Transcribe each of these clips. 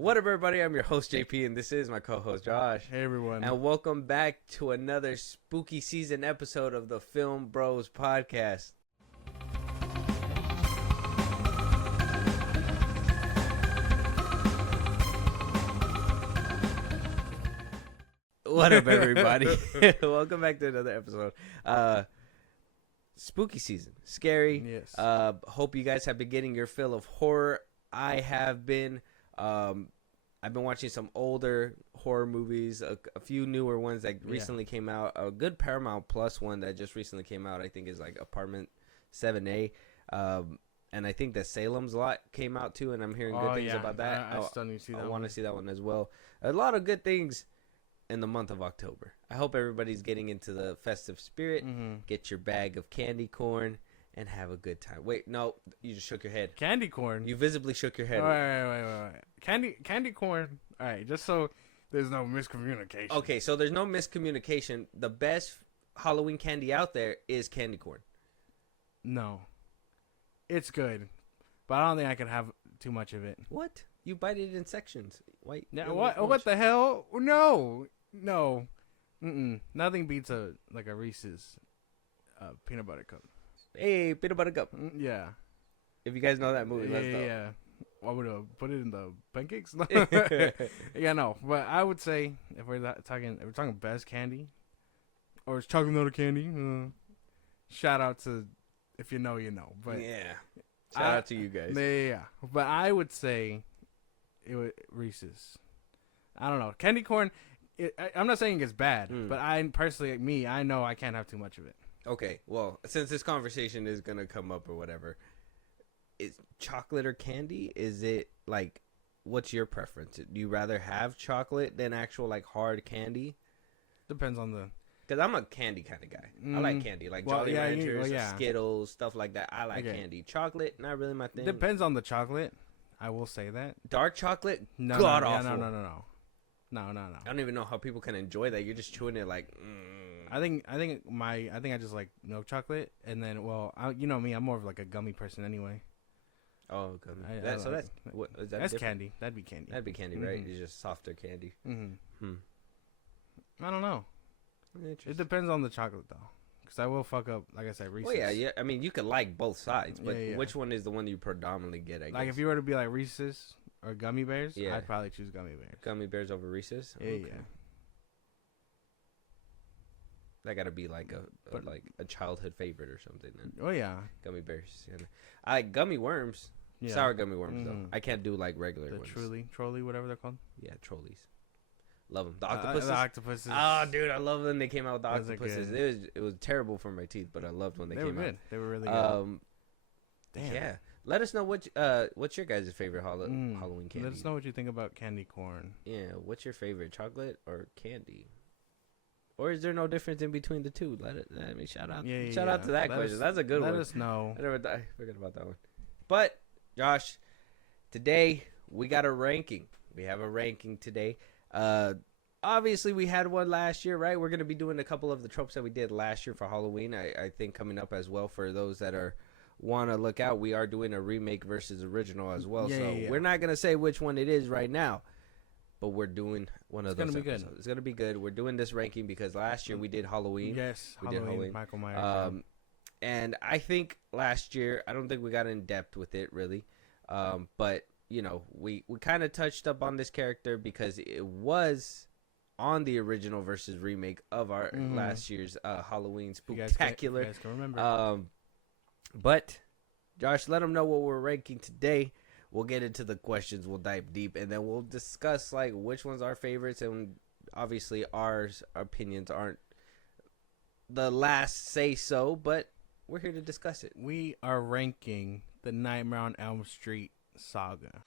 What up, everybody? I'm your host, JP, and this is my co-host, Josh. Hey, everyone. And welcome back to another spooky season episode of the FilmBros podcast. What up, everybody? Welcome back to another episode. Spooky season. Scary. Yes. Hope you guys have been getting your fill of horror. I have been. I've been watching some older horror movies, a few newer ones that recently came out. A good Paramount Plus one that just recently came out, I think, is like Apartment 7A. And I think that Salem's Lot came out too, and I'm hearing good things about that. I still need to see that. I want to see that one as well. A lot of good things in the month of October. I hope everybody's getting into the festive spirit. Mm-hmm. Get your bag of candy corn and have a good time. Wait, no, you just shook your head. Candy corn. You visibly shook your head. Wait. Candy corn. All right, just so there's no miscommunication. Okay, so there's no miscommunication. The best Halloween candy out there is candy corn. No, it's good, but I don't think I could have too much of it. What? You bite it in sections. Wait. Yeah. What the hell? No. Nothing beats a Reese's peanut butter cup. Hey, peanut butter cup. Yeah. If you guys know that movie, let's know. Yeah. I would put it in the pancakes. Yeah, no. But I would say if we're talking best candy, or it's chocolate note candy. Shout out to if you know, you know. But yeah. Shout out to you guys. Yeah. But I would say it was Reese's. I don't know. Candy corn. I'm not saying it's bad, but I personally, I know I can't have too much of it. Okay, well, since this conversation is going to come up or whatever, is chocolate or candy? Is it like, what's your preference? Do you rather have chocolate than actual like hard candy? Depends on the... Because I'm a candy kind of guy. I like candy, like Jolly Ranchers, Skittles, stuff like that. I like candy. Chocolate, not really my thing. Depends on the chocolate. I will say that. Dark chocolate, no, god awful. No. I don't even know how people can enjoy that. You're just chewing it like... I think I just like milk chocolate, and then you know me, I'm more of like a gummy person anyway. Oh, gummy. That's different? Candy. That'd be candy. That'd be candy, right? It's just softer candy. I don't know. It depends on the chocolate though, because I will fuck up, like I said, Reese's. Well, yeah. I mean, you could like both sides, but which one is the one you predominantly get? I guess. Like if you were to be like Reese's or gummy bears, I'd probably choose gummy bears. Gummy bears over Reese's. Yeah, okay. Yeah. That gotta be like a childhood favorite or something. Then. Oh yeah, gummy bears. Yeah. I like gummy worms. Yeah. Sour gummy worms though. I can't do like regular ones. Trolley, whatever they're called. Yeah, trolleys. Love them. The octopuses. The octopuses. Oh, dude, I love when they came out with the octopuses. It was terrible for my teeth, but I loved when they came out. They were really good. Damn. Yeah. Let us know what's your guys' favorite Halloween candy. Let us know what you think about candy corn. Yeah. What's your favorite, chocolate or candy? Or is there no difference in between the two? Let me shout out. Shout out to that question. That's a good one. Let us know. I forgot about that one. But Josh, today we got a ranking. We have a ranking today. Obviously we had one last year, right? We're gonna be doing a couple of the tropes that we did last year for Halloween. I think coming up as well for those that want to look out. We are doing a remake versus original as well. We're not gonna say which one it is right now. But we're doing one of those episodes. Good. It's going to be good. We're doing this ranking because last year we did Halloween. Yes, we did Halloween. Michael Myers. And I think last year, I don't think we got in depth with it really. But, you know, we kind of touched up on this character because it was on the original versus remake of our last year's Halloween Spooktacular. You guys can remember. But, Josh, let them know what we're ranking today. We'll get into the questions. We'll dive deep, and then we'll discuss like which one's our favorites. And obviously, our opinions aren't the last say so, but we're here to discuss it. We are ranking the Nightmare on Elm Street saga.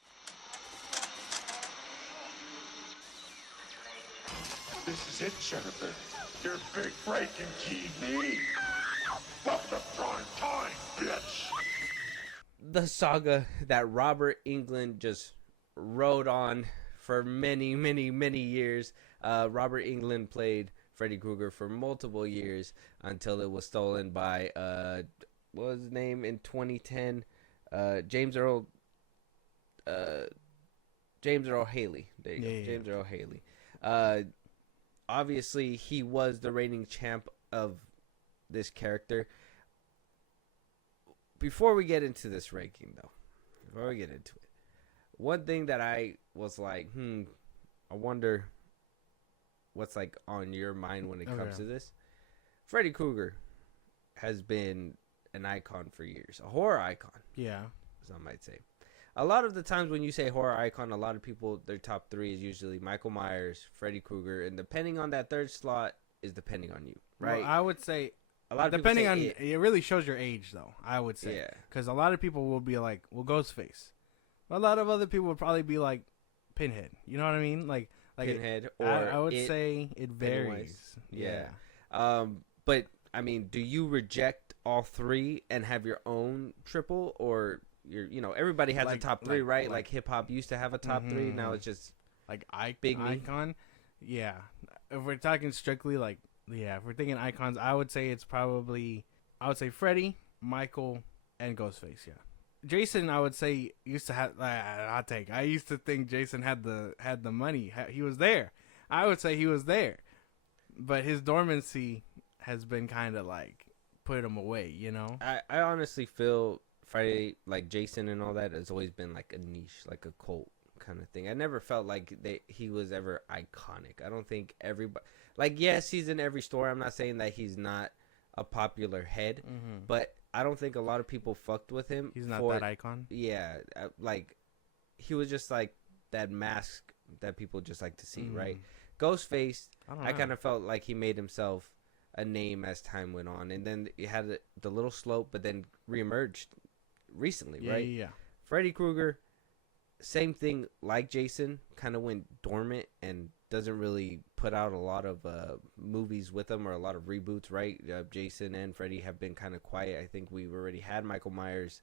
This is it, Jennifer. Your big break in TV. Welcome to prime time, bitch. The saga that Robert Englund just rode on for many, many, many years. Robert Englund played Freddy Krueger for multiple years until it was stolen by, what was his name in 2010? James Earl James Earl Haley. There you go. Yeah. James Earl Haley. Obviously, he was the reigning champ of this character. Before we get into this ranking, though, one thing that I was like, I wonder what's like on your mind when it comes to this. Freddy Krueger has been an icon for years, a horror icon. Yeah. Some might say. A lot of the times when you say horror icon, a lot of people, their top three is usually Michael Myers, Freddy Krueger, and depending on that third slot is depending on you, right? Well, I would say a lot of depending people on it really shows your age, though. I would say, yeah, because a lot of people will be like, "Well, Ghostface." A lot of other people would probably be like, "Pinhead." You know what I mean? Like Pinhead, or I would say it varies. Pennywise. Yeah. But I mean, do you reject all three and have your own triple, or everybody has a top three, right? Like hip hop used to have a top three. Now it's just like big icon. Yeah. If we're talking strictly if we're thinking icons, I would say Freddy, Michael, and Ghostface. Yeah. Jason, I would say used to have. I used to think Jason had the money. He was there. I would say he was there, but his dormancy has been kind of like put him away. I honestly feel Friday, like Jason and all that, has always been like a niche, like a cult kind of thing. I never felt like he was ever iconic. I don't think everybody, like, yes, he's in every store. I'm not saying that he's not a popular head, but I don't think a lot of people fucked with him. He's not that icon. Yeah, like he was just like that mask that people just like to see, right? Ghostface, I kind of felt like he made himself a name as time went on, and then he had the little slope, but then reemerged recently, right? Yeah. Freddy Krueger, same thing, like Jason, kind of went dormant and doesn't really put out a lot of movies with him or a lot of reboots, right? Jason and Freddy have been kind of quiet. I think we've already had Michael Myers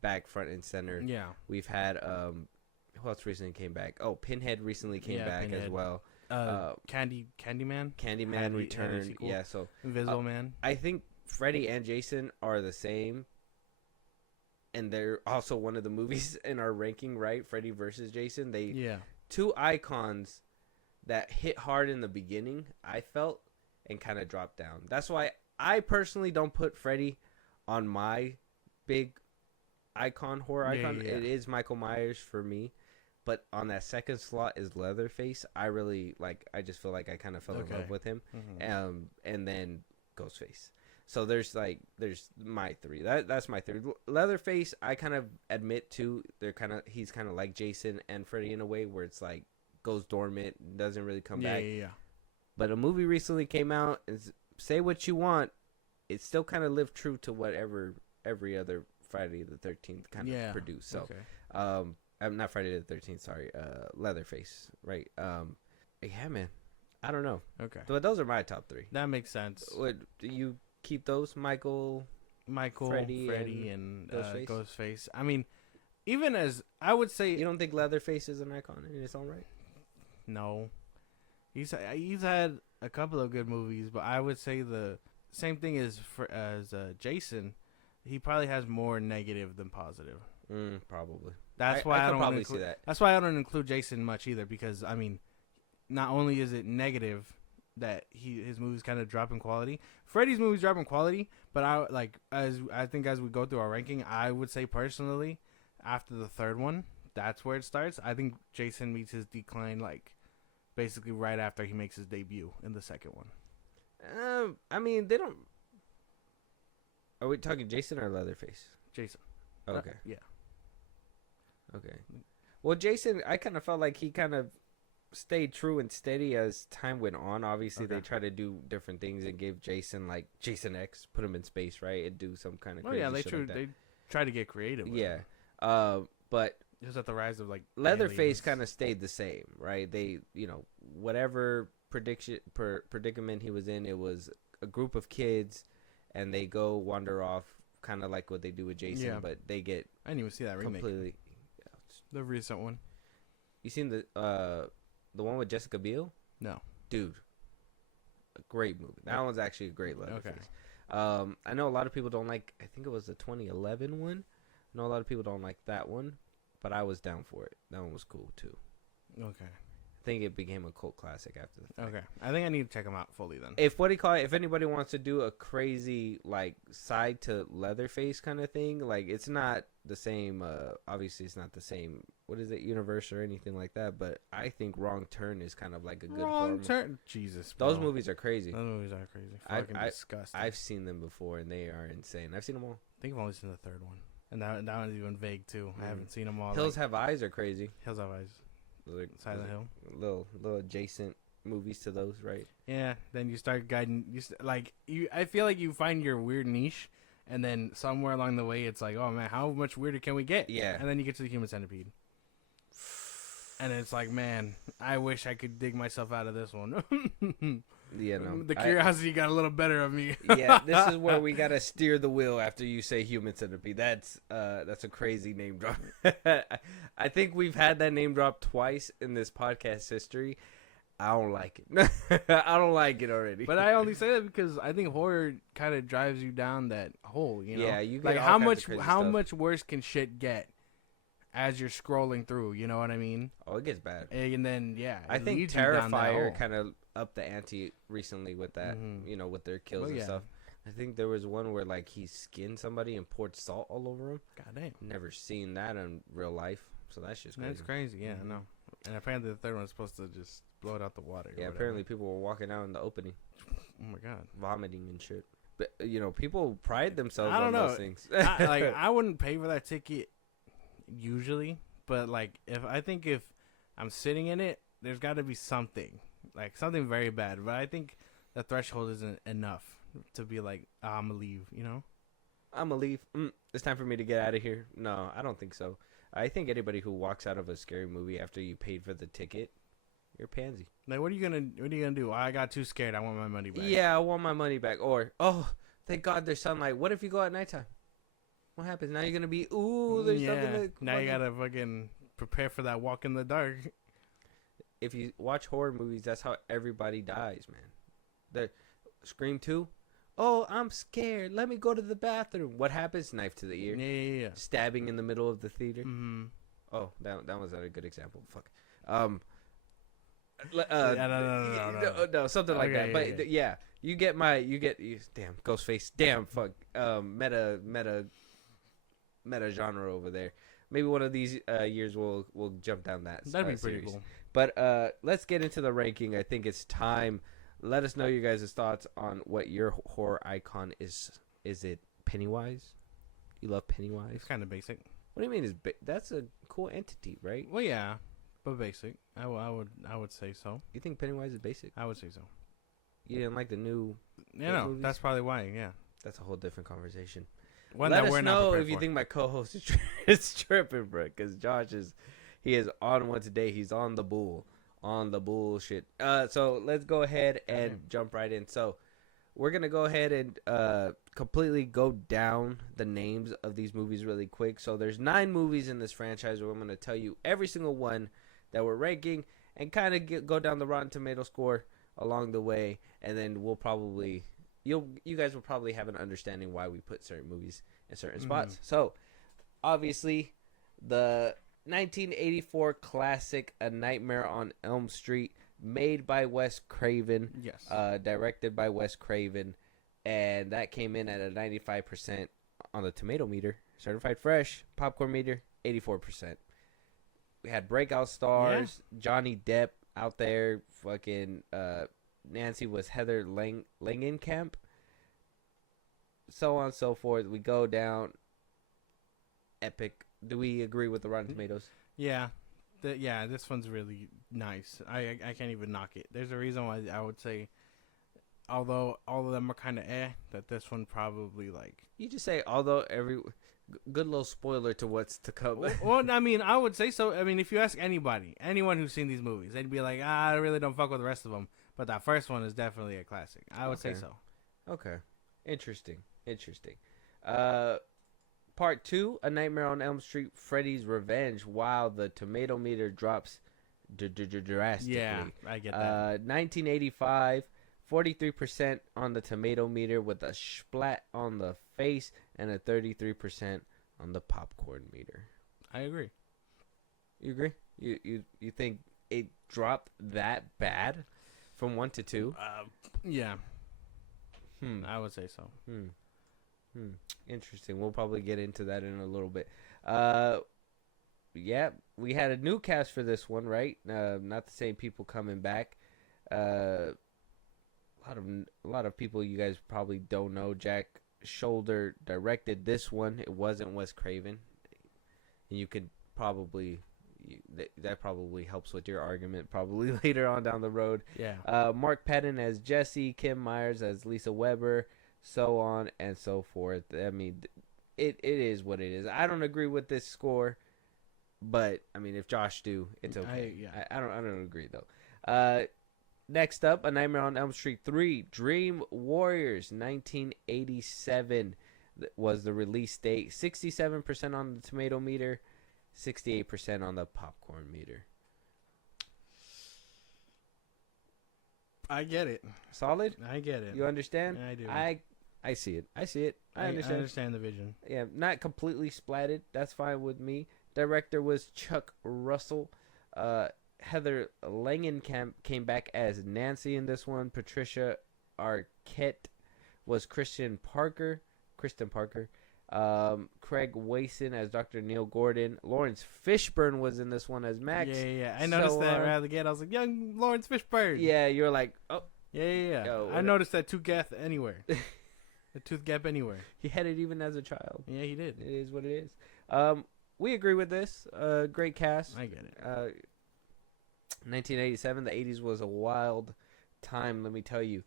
back front and center. Yeah. We've had who else recently came back? Oh, Pinhead recently came back Pinhead. as well. Candyman returned. Yeah, so Invisible Man. I think Freddy and Jason are the same, and they're also one of the movies in our ranking, right? Freddy versus Jason. Two icons that hit hard in the beginning, I felt, and kind of dropped down. That's why I personally don't put Freddy on my big horror icon. Yeah. It is Michael Myers for me. But on that second slot is Leatherface. I really I just feel like I kind of fell in love with him. And then Ghostface. So there's my three. That's my three. Leatherface, I kind of admit to, he's kind of like Jason and Freddy in a way where it's like goes dormant, doesn't really come back. Yeah. But a movie recently came out, and say what you want, it still kind of lived true to whatever every other Friday the 13th kind of produced. So, I'm not Friday the 13th, sorry. Leatherface, right? Yeah, man. I don't know. Okay. But those are my top three. That makes sense. Do you keep those, Michael, Freddy, and Ghostface? Ghostface? I mean, even as I would say, you don't think Leatherface is an icon in its own right? No. He's had a couple of good movies, but I would say the same thing as Jason. He probably has more negative than positive. Probably. That's why I don't probably see that. That's why I don't include Jason much either, because I mean, not only is it negative that his movies kind of drop in quality, Freddy's movies drop in quality, but I think as we go through our ranking, I would say personally, after the third one, that's where it starts. I think Jason meets his decline basically right after he makes his debut in the second one. I mean, they don't. Are we talking Jason or Leatherface? Jason. Okay. Yeah. Okay. Well, Jason, I kind of felt like he kind of stayed true and steady as time went on. Obviously, they tried to do different things and give Jason Jason X, put him in space, right, and do some kind of crazy shit they try to get creative. Yeah. But it was at the rise of Leatherface kind of stayed the same, right? They, whatever predicament he was in, it was a group of kids, and they go wander off, kind of like what they do with Jason, but they get. I didn't even see that remake. Completely. The recent one. You seen the one with Jessica Biel? No. Dude, a great movie. That one's actually a great Leatherface. Okay. I know a lot of people don't like. I think it was the 2011 one. I know a lot of people don't like that one, but I was down for it. That one was cool too. Okay. I think it became a cult classic after the fact. Okay. I think I need to check them out fully then. If anybody wants to do a crazy like side to Leatherface kind of thing, like it's not the same. Obviously, it's not the same. What is it, universe or anything like that? But I think Wrong Turn is kind of like a good Wrong Turn. Jesus, Those bro. movies are crazy. Those movies are crazy. Fucking disgusting. I've seen them before and they are insane. I've seen them all. I think I've only seen the third one, and that one's even vague too. I haven't seen them all. Hills Have Eyes are crazy. Hills Have Eyes. Silent Hill. Little adjacent movies to those, right? Yeah. Then you start guiding. I feel like you find your weird niche, and then somewhere along the way, it's like, oh man, how much weirder can we get? Yeah. And then you get to the Human Centipede, and it's like, man, I wish I could dig myself out of this one. Yeah, no. The curiosity got a little better of me. Yeah, this is where we gotta steer the wheel after you say Human Centipede. That's a crazy name drop. I think we've had that name drop twice in this podcast history. I don't like it. I don't like it already. But I only say that because I think horror kind of drives you down that hole. You know, yeah, you get like all how kinds much of crazy how stuff. much worse can shit get as you're scrolling through? You know what I mean? Oh, it gets bad. And then I it think leads you down that Terrifier hole. kind of upped the ante recently with that. Mhm. You know, with their kills Oh, and yeah. stuff. I think there was one where like he skinned somebody and poured salt all over him. God damn, Never seen that in real life, so that's just crazy. that's crazy. Yeah, Mhm. I know. And apparently the third one's supposed to just blow it out the water. or Yeah, whatever. apparently people were walking out in the opening, Oh my god. vomiting and shit. But you know, people pride themselves I don't on know. those things. I wouldn't pay for that ticket usually, but like if I'm sitting in it, there's got to be something very bad. But I think the threshold isn't enough to be like, I'm gonna leave. You know? I'm gonna leave. It's time for me to get out of here. No, I don't think so. I think anybody who walks out of a scary movie after you paid for the ticket, you're a pansy. Like, what are you gonna do? I got too scared. I want my money back. Yeah, I want my money back. Or, oh, thank God there's sunlight. What if you go at nighttime? What happens? Now you're gonna be, ooh, there's something. That Now you gotta fucking prepare for that walk in the dark. If you watch horror movies, that's how everybody dies, man. The Scream 2. Oh, I'm scared. Let me go to the bathroom. What happens? Knife to the ear. Yeah. Stabbing in the middle of the theater. Mm-hmm. Oh, that was a good example. Fuck. No, something like that. But yeah, you get damn Ghostface. Damn fuck. Meta genre over there. Maybe one of these years we'll jump down that. That'd be pretty series. cool. But let's get into the ranking. I think it's time. Let us know your guys' thoughts on what your horror icon is. Is it Pennywise? You love Pennywise? It's kind of basic. What do you mean? That's a cool entity, right? Well, yeah, but basic. I would say so. You think Pennywise is basic? I would say so. You didn't like the new? Yeah, no, movies? that's probably why. Yeah. That's a whole different conversation. One Let that us we're not know prepared if you for. think my co-host is tripping, bro. Because Josh is on one today. He's on the bullshit. So let's go ahead and jump right in. So we're gonna go ahead and completely go down the names of these movies really quick. So there's 9 movies in this franchise where I'm gonna tell you every single one that we're ranking and kind of go down the Rotten Tomato score along the way, and then we'll probably you guys will probably have an understanding why we put certain movies in certain spots. So obviously the 1984 classic A Nightmare on Elm Street, made by Wes Craven, Yes. directed by Wes Craven, and that came in at a 95% on the tomato meter. Certified fresh, popcorn meter, 84%. We had breakout stars, Johnny Depp out there, fucking Nancy was Heather Langenkamp, so on and so forth. We go down. Epic. Do we agree with the Rotten Tomatoes? Yeah. This one's really nice. I can't even knock it. There's a reason why I would say, although all of them are kind of that this one probably like. You just say, although good little spoiler to what's to come. Well, I mean, I would say so. I mean, if you ask anyone who's seen these movies, they'd be like, I really don't fuck with the rest of them. But that first one is definitely a classic. I would say so. Okay. Interesting. Part 2, A Nightmare on Elm Street, Freddy's Revenge. Wow, the tomato meter drops drastically. Yeah, I get that. 1985, 43% on the tomato meter with a splat on the face and a 33% on the popcorn meter. I agree. You agree? You think it dropped that bad from 1 to 2? Yeah, Hmm. I would say so. Interesting. We'll probably get into that in a little bit. Yeah, we had a new cast for this one, right? Not the same people coming back. A lot of people you guys probably don't know. Jack Shoulder directed this one. It wasn't Wes Craven. And you could probably that probably helps with your argument probably later on down the road. Yeah. Mark Patton as Jesse, Kim Myers as Lisa Weber, so on and so forth. I mean, it is what it is. I don't agree with this score, but I mean, if Josh do, it's okay. I don't agree though. Next up, A Nightmare on Elm Street 3, Dream Warriors, 1987 was the release date. 67% on the tomato meter, 68% on the popcorn meter. I get it. Solid? I get it. You understand? I do. I see it. I see it. I understand. I understand the vision. Yeah, not completely splatted. That's fine with me. Director was Chuck Russell. Heather Langenkamp came back as Nancy in this one. Patricia Arquette was Kristen Parker. Craig Wason as Dr. Neil Gordon. Lawrence Fishburne was in this one as Max. Yeah. I noticed that right out of the gate. I was like, young Lawrence Fishburne. Yeah, you're like, oh. Yeah. Yo, I noticed that tooth gap anywhere. The tooth gap anywhere. He had it even as a child. Yeah, he did. It is what it is. We agree with this. Great cast. I get it. 1987, the 80s was a wild time, let me tell you.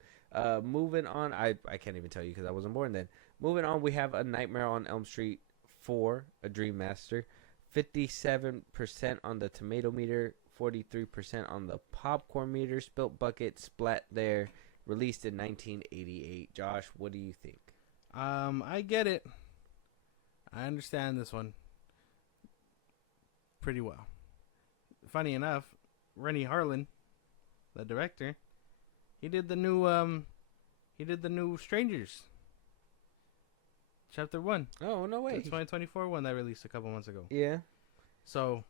Moving on, I can't even tell you because I wasn't born then. Moving on, we have A Nightmare on Elm Street 4, A Dream Master. 57% on the tomato meter, 43% on the popcorn meter. Spilt bucket, splat there. Released in 1988. Josh, what do you think? I get it. I understand this one pretty well. Funny enough, Rennie Harlan, the director, he did the new Strangers Chapter 1. Oh, no way. The 2024 one that released a couple months ago. Yeah. So,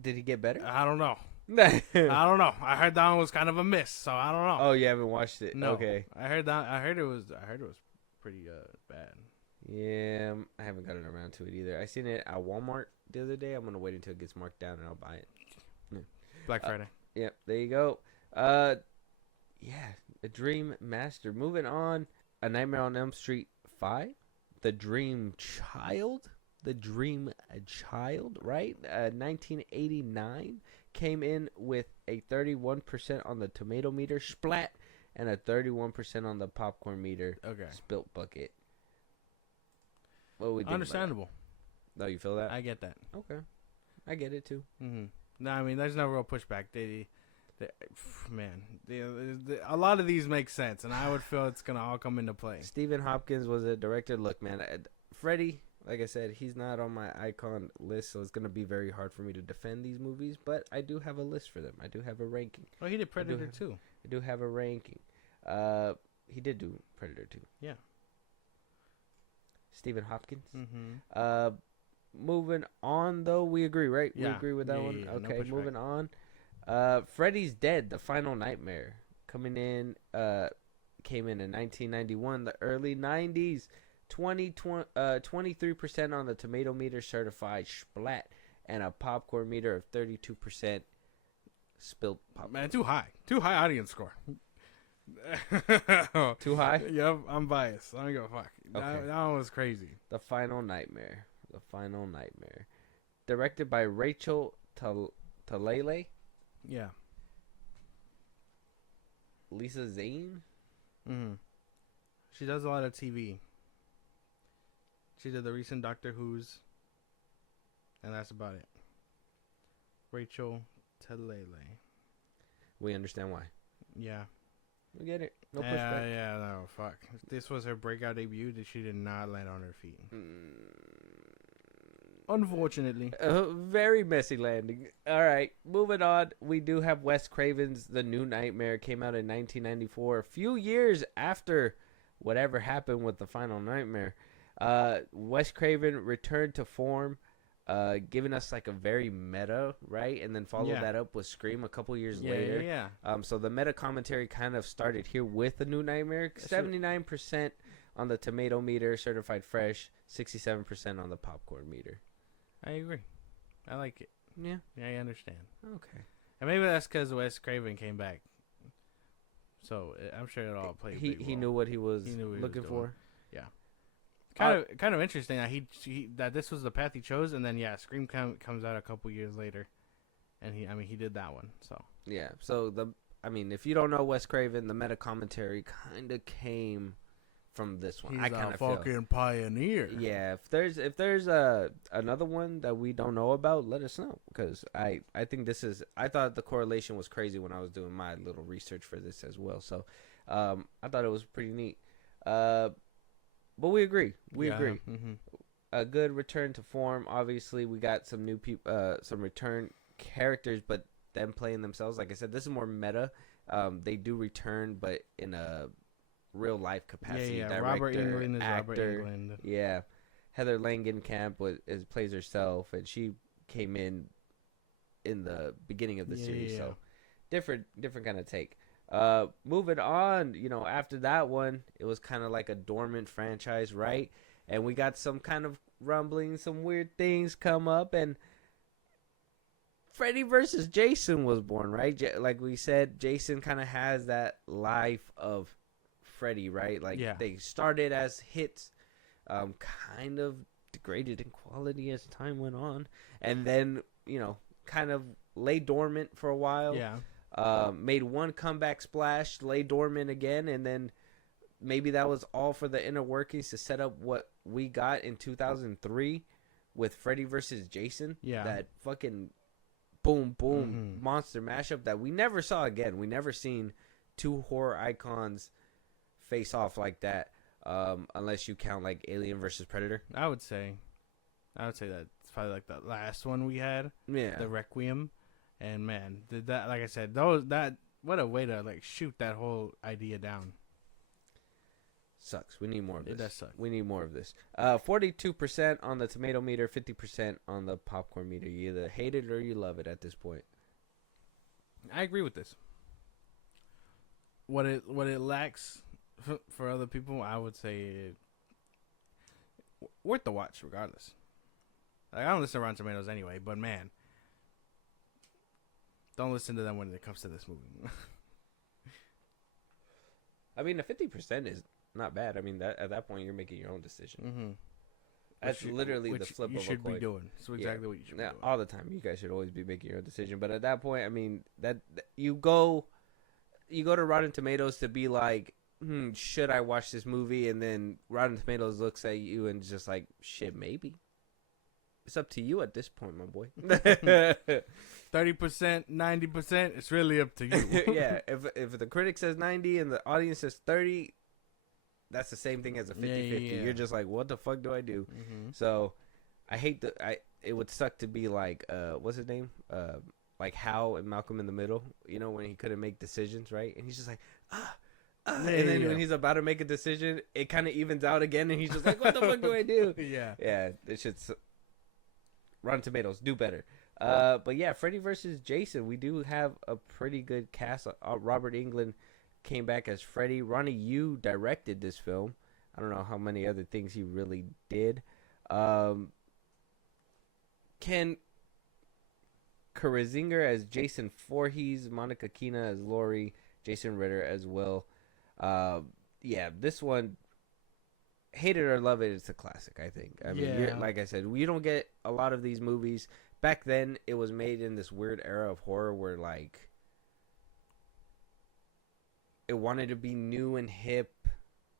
did he get better? I don't know. I don't know. I heard that one was kind of a miss, so I don't know. Oh, you haven't watched it? No. Okay. I heard it was pretty bad. Yeah, I haven't gotten around to it either. I seen it at Walmart the other day. I'm gonna wait until it gets marked down and I'll buy it. Black Friday. Yep, there you go. Yeah, A Dream Master. Moving on, A Nightmare on Elm Street 5, The Dream Child. The Dream Child, right? 1989 came in with a 31% on the tomato meter, splat, and a 31% on the popcorn meter, Okay. spilt bucket. What would we think? Understandable. No, you feel that? I get that. Okay, I get it too. Mm-hmm. No, I mean, there's no real pushback. A lot of these make sense, and I would feel it's gonna all come into play. Stephen Hopkins was a director. Look, man, Freddy, like I said, he's not on my icon list, so it's gonna be very hard for me to defend these movies. But I do have a list for them. I do have a ranking. Oh, he did Predator too. I do have a ranking. He did do Predator too. Yeah. Stephen Hopkins. Mm-hmm. Moving on, though, we agree, right? Yeah. We agree with that one? Yeah, okay, no moving on. Freddy's Dead, The Final Nightmare. Came in in 1991, the early 90s. 23% on the tomato meter, certified splat, and a popcorn meter of 32% spilled popcorn. Man, too high audience score. Too high? Yep, I'm biased. I don't give a fuck. Okay. That one was crazy. The Final Nightmare. Directed by Rachel Talalay. Yeah. Lisa Zane. Mm-hmm. She does a lot of TV. She did the recent Doctor Who's, and that's about it. Rachel Talalay. We understand why. Yeah. We get it. No pushback. Yeah, no, fuck. This was her breakout debut that she did not land on her feet. Unfortunately. A very messy landing. All right, moving on. We do have Wes Craven's The New Nightmare. Came out in 1994, a few years after whatever happened with The Final Nightmare. Wes Craven returned to form giving us like a very meta, right? And then follow Yeah. that up with Scream a couple years Yeah, later. yeah. So the meta commentary kind of started here with The New Nightmare. 79% on the tomato meter, certified fresh. 67% on the popcorn meter. I agree. I like it. Yeah. Yeah, I understand. Okay. And maybe that's because Wes Craven came back. So I'm sure it all played. He knew what he was He knew what he looking was doing. for. Kind of interesting that he that this was the path he chose, and then Scream comes out a couple years later, and he did that one. So Yeah. So if you don't know Wes Craven, the meta commentary kind of came from this one. he's I kind a of feel. fucking pioneer. Yeah. If there's another one that we don't know about, let us know, because I think I thought the correlation was crazy when I was doing my little research for this as well. So I thought it was pretty neat. But we agree. We agree. Mm-hmm. A good return to form. Obviously, we got some new people, some return characters, but them playing themselves. Like I said, this is more meta. They do return, but in a real life capacity. Yeah. Director, Robert Englund is actor. Robert Englund. Yeah, Heather Langenkamp plays herself, and she came in the beginning of the series. Yeah. So different kind of take. Moving on, after that one, it was kind of like a dormant franchise, right? And we got some kind of rumbling, some weird things come up, and Freddy versus Jason was born, right? Like we said, Jason kind of has that life of Freddy, right? Like they started as hits, kind of degraded in quality as time went on, and then kind of lay dormant for a while. Yeah. Made one comeback splash, lay dormant again, and then maybe that was all for the inner workings to set up what we got in 2003 with Freddy versus Jason. Yeah. That fucking boom monster mashup that we never saw again. We never seen two horror icons face off like that, unless you count like Alien versus Predator. I would say that's probably like the last one we had. Yeah. The Requiem. And man, did that, like I said, what a way to like shoot that whole idea down. Sucks. We need more of this. It does suck. We need more of this. 42% on the tomato meter, 50% on the popcorn meter. You either hate it or you love it at this point. I agree with this. What it lacks for other people, I would say worth the watch regardless. Like, I don't listen to Rotten Tomatoes anyway, but man, don't listen to them when it comes to this movie. I mean, the 50% is not bad. I mean, that at that point, you're making your own decision. Mm-hmm. That's literally the flip of a coin. You should be doing. That's exactly what you should be doing. All the time. You guys should always be making your own decision. But at that point, I mean, that you go to Rotten Tomatoes to be like, should I watch this movie? And then Rotten Tomatoes looks at you and just like, shit, maybe. It's up to you at this point, my boy. 30%, 90%, it's really up to you. Yeah, if the critic says 90 and the audience says 30, that's the same thing as a 50-50. Yeah. You're just like, what the fuck do I do? Mm-hmm. So I hate it would suck to be like, what's his name? Like Hal and Malcolm in the Middle, when he couldn't make decisions, right? And he's just like, and then when he's about to make a decision, it kind of evens out again, and he's just like, what the fuck do I do? Yeah. Yeah, it should. Rotten Tomatoes, do better. But yeah, Freddy versus Jason, we do have a pretty good cast. Robert Englund came back as Freddy. Ronnie Yu directed this film. I don't know how many other things he really did. Ken Karazinger as Jason Voorhees, Monica Keena as Laurie, Jason Ritter as Will. Yeah, this one, hate it or love it, it's a classic, I think. I mean, like I said, we don't get a lot of these movies. Back then, it was made in this weird era of horror where, like, it wanted to be new and hip,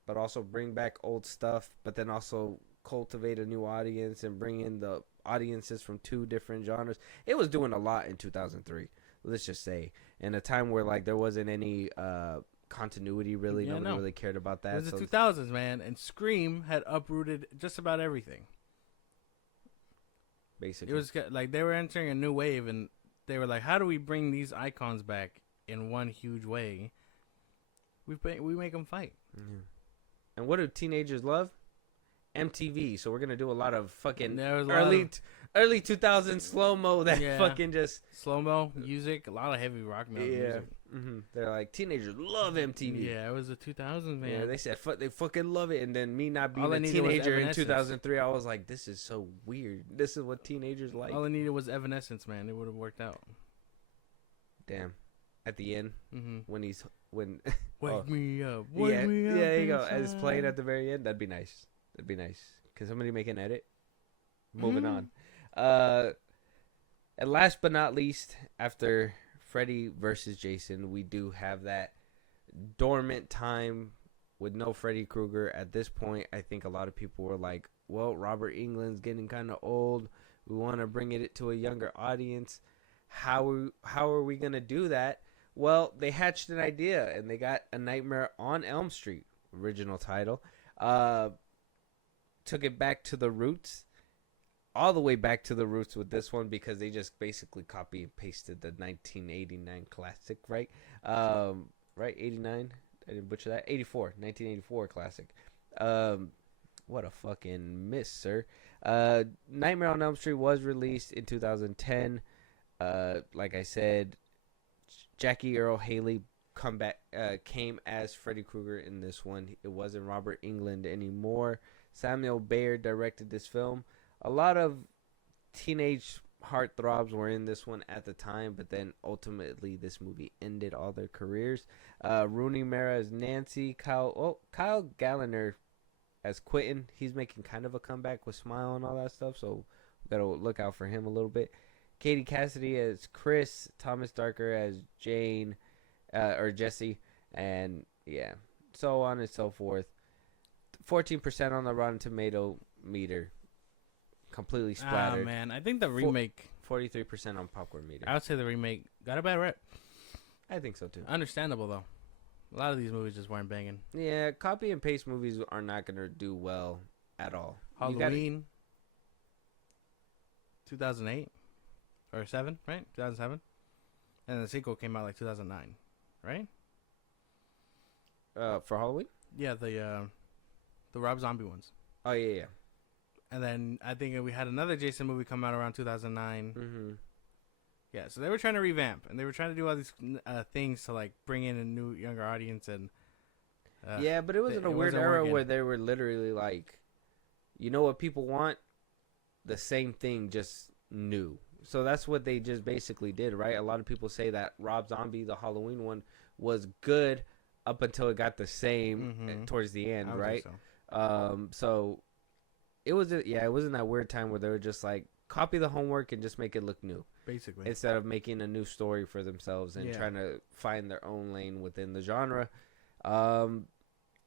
but also bring back old stuff, but then also cultivate a new audience and bring in the audiences from two different genres. It was doing a lot in 2003, let's just say, in a time where, like, there wasn't any continuity, really. Nobody really cared about that. It was the 2000s, man, and Scream had uprooted just about everything. Basically, it was like they were entering a new wave, and they were like, "How do we bring these icons back in one huge way? We make them fight." Mm-hmm. And what do teenagers love? MTV. So we're gonna do a lot of fucking early 2000s slow mo that Yeah. fucking just Slow mo music, a lot of heavy rock music. They're like teenagers love MTV. Yeah, it was the 2000s, man. Yeah, they said they fucking love it, and then me not being All I a needed was teenager in Evanescence. 2003, I was like, this is so weird. This is what teenagers like. All I needed was Evanescence, man. It would have worked out. Damn, at the end Mm-hmm. when Wake me up. yeah, Wake me up. there you go. As inside. playing at the very end, that'd be nice. That'd be nice. Can somebody make an edit? Moving on. And last but not least, after Freddy versus Jason, we do have that dormant time with no Freddy Krueger. At this point, I think a lot of people were like, well, Robert Englund's getting kind of old. We want to bring it to a younger audience. How are we going to do that? Well, they hatched an idea, and they got A Nightmare on Elm Street, original title. Took it back to the roots. All the way back to the roots with this one, because they just basically copy and pasted the 1989 classic, right? Right, 89? I didn't butcher that. 1984 classic. What a fucking miss, sir. Nightmare on Elm Street was released in 2010. Like I said, Jackie Earle Haley came as Freddy Krueger in this one. It wasn't Robert Englund anymore. Samuel Bayer directed this film. A lot of teenage heartthrobs were in this one at the time, but then ultimately this movie ended all their careers. Rooney Mara as Nancy, Kyle Gallagher as Quentin. He's making kind of a comeback with Smile and all that stuff, so we gotta look out for him a little bit. Katie Cassidy as Chris, Thomas Darker as Jane, or Jesse, and yeah, so on and so forth. 14% on the Rotten Tomato meter. Completely splattered. Ah, man. I think the remake, 43% on popcorn meter. I would say the remake got a bad rep. I think so too. Understandable, though. A lot of these movies just weren't banging. Yeah, copy and paste movies are not going to do well at all. Halloween, 2008 or 7, right? 2007, and the sequel came out like 2009, right? For Halloween? Yeah, the Rob Zombie ones. Oh yeah. And then I think we had another Jason movie come out around 2009. Mm-hmm. Yeah, so they were trying to revamp, and they were trying to do all these things to like bring in a new, younger audience. And yeah, but it was in a weird era where they were literally like, you know what people want? The same thing, just new. So that's what they just basically did, right? A lot of people say that Rob Zombie, the Halloween one, was good up until it got the same towards the end, right? So it was it was in that weird time where they were just like, copy the homework and just make it look new, basically, instead of making a new story for themselves and trying to find their own lane within the genre.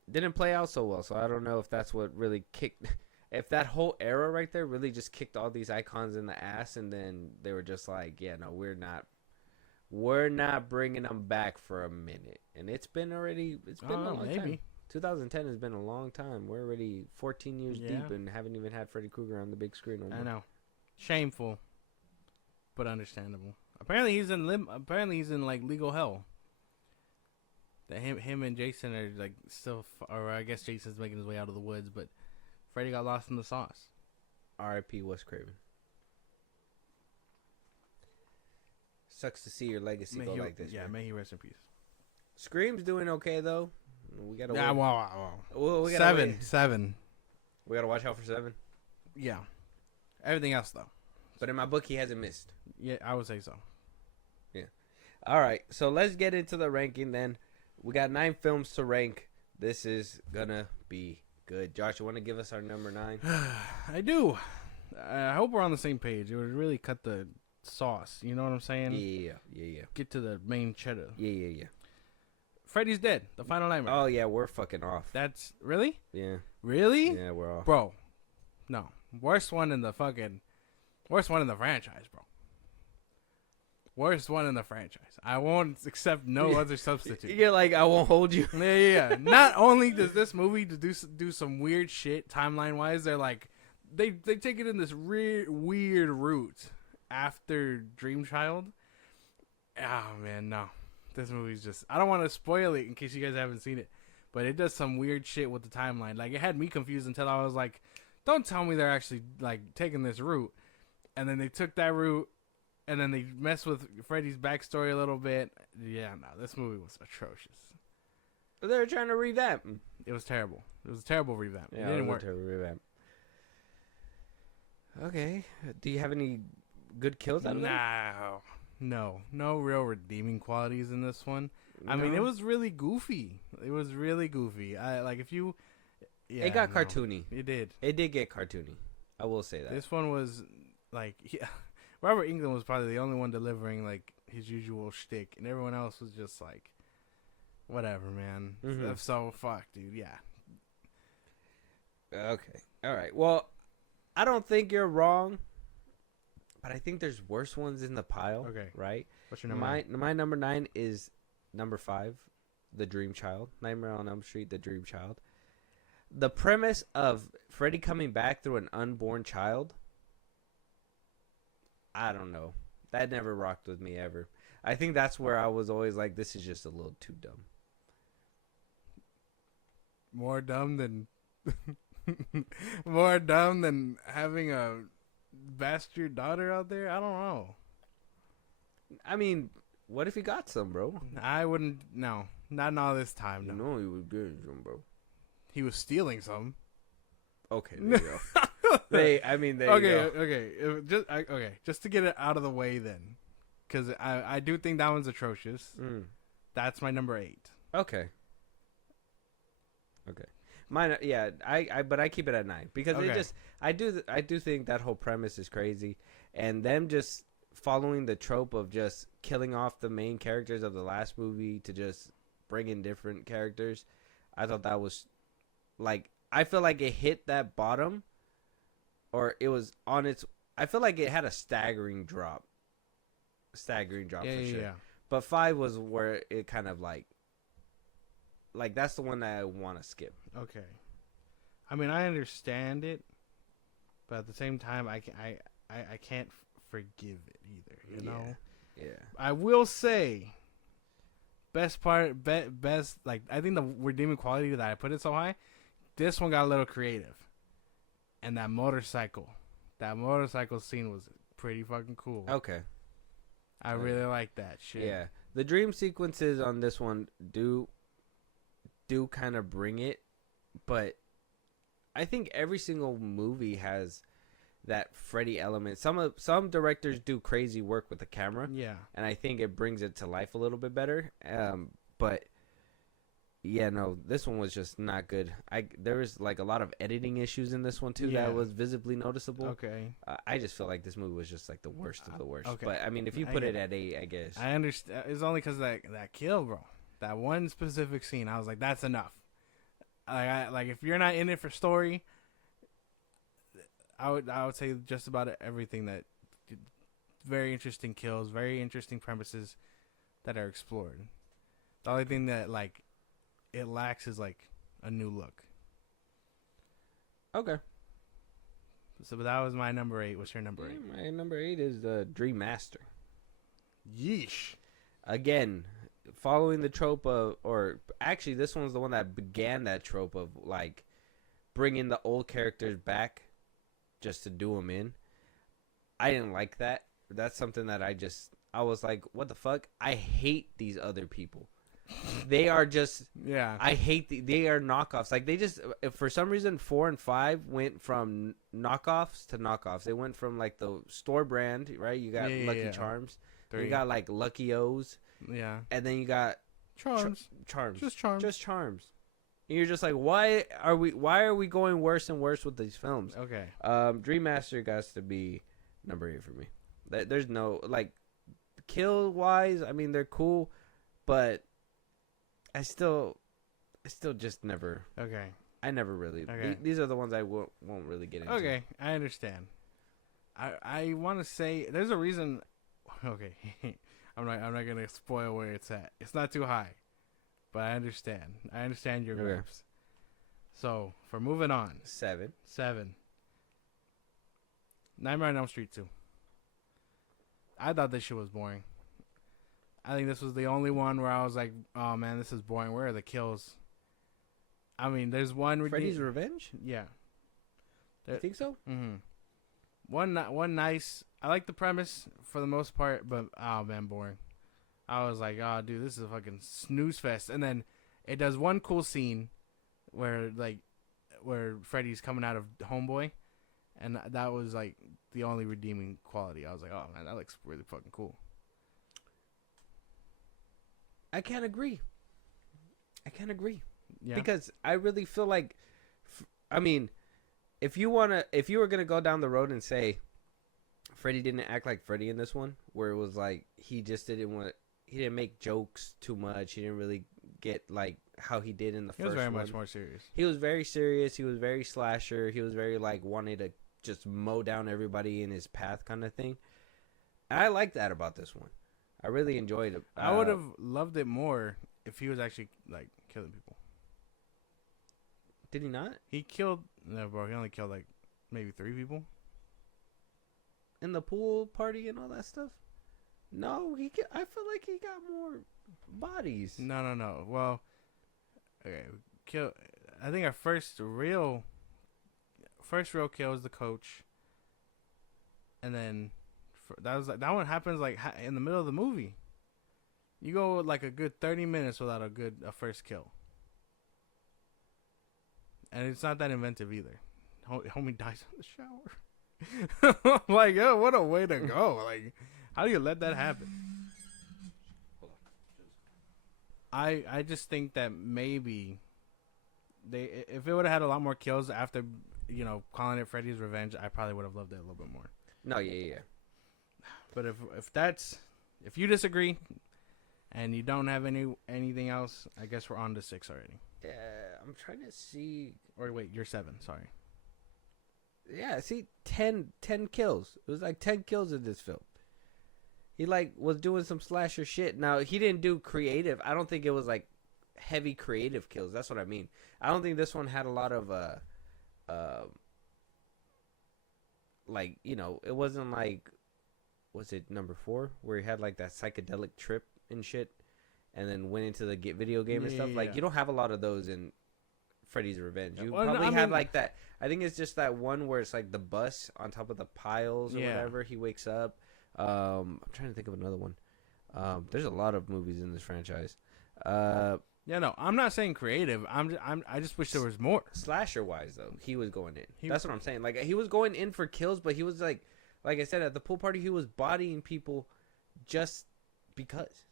Didn't play out so well, so I don't know if that's what really kicked. If that whole era right there really just kicked all these icons in the ass, and then they were just like, yeah, no, we're not bringing them back for a minute. And it's been a long time. 2010 has been a long time. We're already 14 years deep and haven't even had Freddy Krueger on the big screen anymore. I know. Shameful, but understandable. Apparently he's in like legal hell. That him and Jason are like still, or I guess Jason's making his way out of the woods, but Freddy got lost in the sauce. R.I.P. Wes Craven. Sucks to see your legacy go like this. Yeah, man. may he rest in peace. Scream's doing okay though. We gotta Yeah, wait. wow. We gotta wait. Seven. We gotta watch out for 7. Yeah. Everything else though. But in my book, he hasn't missed. Yeah, I would say so. Yeah. All right. So let's get into the ranking then. We got 9 films to rank. This is gonna be good. Josh, you want to give us our number 9? I do. I hope we're on the same page. It would really cut the sauce. You know what I'm saying? Yeah. Get to the main cheddar. Yeah. Freddy's Dead. The Final Nightmare. Oh yeah, we're fucking off. That's really? Yeah. Really? Yeah, we're off. Bro. No. Worst one in the franchise, bro. Worst one in the franchise. I won't accept no other substitute. You're like, I won't hold you. Yeah. Not only does this movie do some weird shit timeline wise, they're like they take it in this weird route after Dream Child. Oh man, no. This movie's just, I don't want to spoil it in case you guys haven't seen it, but it does some weird shit with the timeline. Like, it had me confused until I was like, don't tell me they're actually like taking this route. and then they took that route, and then they messed with Freddy's backstory a little bit. Yeah, no, this movie was atrocious. They were trying to revamp him. It was terrible. It was a terrible revamp. Yeah, it didn't was a work. terrible revamp. Okay. Do you have any good kills out of that? No real redeeming qualities in this one. I mean, it was really goofy. It was really goofy. It got cartoony. It did. It did get cartoony. I will say that. This one was like, Robert Englund was probably the only one delivering like his usual shtick, and everyone else was just like, whatever, man. Mm-hmm. So fuck, dude. Yeah. Okay. All right. Well, I don't think you're wrong, but I think there's worse ones in the pile. Okay. Right? What's your number? My number 9 is number 5, The Dream Child. Nightmare on Elm Street, The Dream Child. The premise of Freddy coming back through an unborn child, I don't know. That never rocked with me ever. I think that's where I was always like, this is just a little too dumb. More dumb than more dumb than having a bastard daughter out there? I don't know. I mean, what if he got some, bro? I wouldn't. No, not all this time. No, You know he was getting some, bro. he was stealing some. Okay, there you go. There you go. Okay. Just to get it out of the way, then, because I do think that one's atrocious. That's my number 8. Okay. Mine, yeah, but I keep it at 9 because Okay. I do think that whole premise is crazy, and them just following the trope of just killing off the main characters of the last movie to just bring in different characters. I thought that was like, I feel like it hit that bottom, or it was on its. I feel like it had a staggering drop for sure. Yeah. But 5 was where it kind of like that's the one that I want to skip. Okay. I mean, I understand it, but at the same time, I can't forgive it either. You know. Yeah. I will say, best part, best like I think the redeeming quality that I put it so high. This one got a little creative, and that motorcycle scene was pretty fucking cool. Okay. I really like that shit. Yeah. The dream sequences on this one do kind of bring it, but I think every single movie has that Freddy element. Some directors do crazy work with the camera. Yeah. And I think it brings it to life a little bit better. But yeah, no, this one was just not good. There was like a lot of editing issues in this one too that was visibly noticeable. Okay. I just feel like this movie was just like the worst of the worst. Okay. But I mean, if you put it at 8, I guess. I understand. It's only because that kill, bro. That one specific scene, I was like, that's enough. Like if you're not in it for story, I would say just about everything that very interesting kills, very interesting premises that are explored. The only thing that like it lacks is like a new look. Okay. So, but that was my number 8. What's your number 8? My number 8 is the Dream Master. Yeesh. Again, following the trope of, or actually, this one's the one that began that trope of like bringing the old characters back just to do them in. I didn't like that. That's something that I was like, what the fuck? I hate these other people. They are just, I hate they are knockoffs. Like they just, for some reason, 4 and 5 went from knockoffs to knockoffs. They went from like the store brand, right? You got Lucky Charms. 3. You got like Lucky O's. Yeah. And then you got Charms. Charms. Just Charms. Just Charms. And you're just like, why are we going worse and worse with these films? Okay. Dream Master has to be number 8 for me. There's no like kill wise, I mean they're cool, but I still just never. Okay. I never really. Okay. These are the ones I won't really get into. Okay, I understand. I want to say there's a reason. Okay, I'm not gonna spoil where it's at. It's not too high, but I understand. I understand your gripes. So for moving on, 7. Nightmare on Elm Street 2. I thought this shit was boring. I think this was the only one where I was like, oh man, this is boring. Where are the kills? I mean, there's one. Freddy's Revenge? Yeah. You think so? Mm-hmm. one nice. I like the premise for the most part, but oh man, boring. I was like, oh dude, this is a fucking snooze fest. And then it does one cool scene where Freddy's coming out of Homeboy, and that was like the only redeeming quality. I was like, oh man, that looks really fucking cool. I can't agree. Yeah. Because I really feel like, I mean, if you were gonna go down the road and say Freddy didn't act like Freddy in this one, where it was like he didn't make jokes too much. He didn't really get like how he did in the first one. He was very much more serious. He was very serious. He was very slasher. He was very like wanting to just mow down everybody in his path kind of thing. And I like that about this one. I really enjoyed it. I would have loved it more if he was actually like killing people. Did he not? He killed no, bro. He only killed like maybe 3 people In the pool party and all that stuff? No, I feel like he got more bodies. No. Well, okay, I think our first real kill was the coach, and then that one happens like in the middle of the movie. You go like a good 30 minutes without a first kill, and it's not that inventive either. Homie dies in the shower. Like, yo, what a way to go! Like, how do you let that happen? I just think that maybe if it would have had a lot more kills after, calling it Freddy's Revenge, I probably would have loved it a little bit more. No, yeah. But if you disagree and you don't have anything else, I guess we're on to 6 already. Yeah, I'm trying to see. Or wait, you're 7. Sorry. Yeah, see, 10 kills. It was like 10 kills in this film. He like was doing some slasher shit. Now he didn't do creative. I don't think it was like heavy creative kills. That's what I mean. I don't think this one had a lot of like, it wasn't like, was it number 4 where he had like that psychedelic trip and shit, and then went into the video game and stuff. Like, you don't have a lot of those in Freddy's Revenge. You probably have like that. I think it's just that one where it's like the bus on top of the piles or whatever. He wakes up. I'm trying to think of another one. There's a lot of movies in this franchise. I'm not saying creative. I just wish there was more. Slasher wise though, he was going in. That's what I'm saying. Like, he was going in for kills, but he was like I said, at the pool party, he was bodying people just because.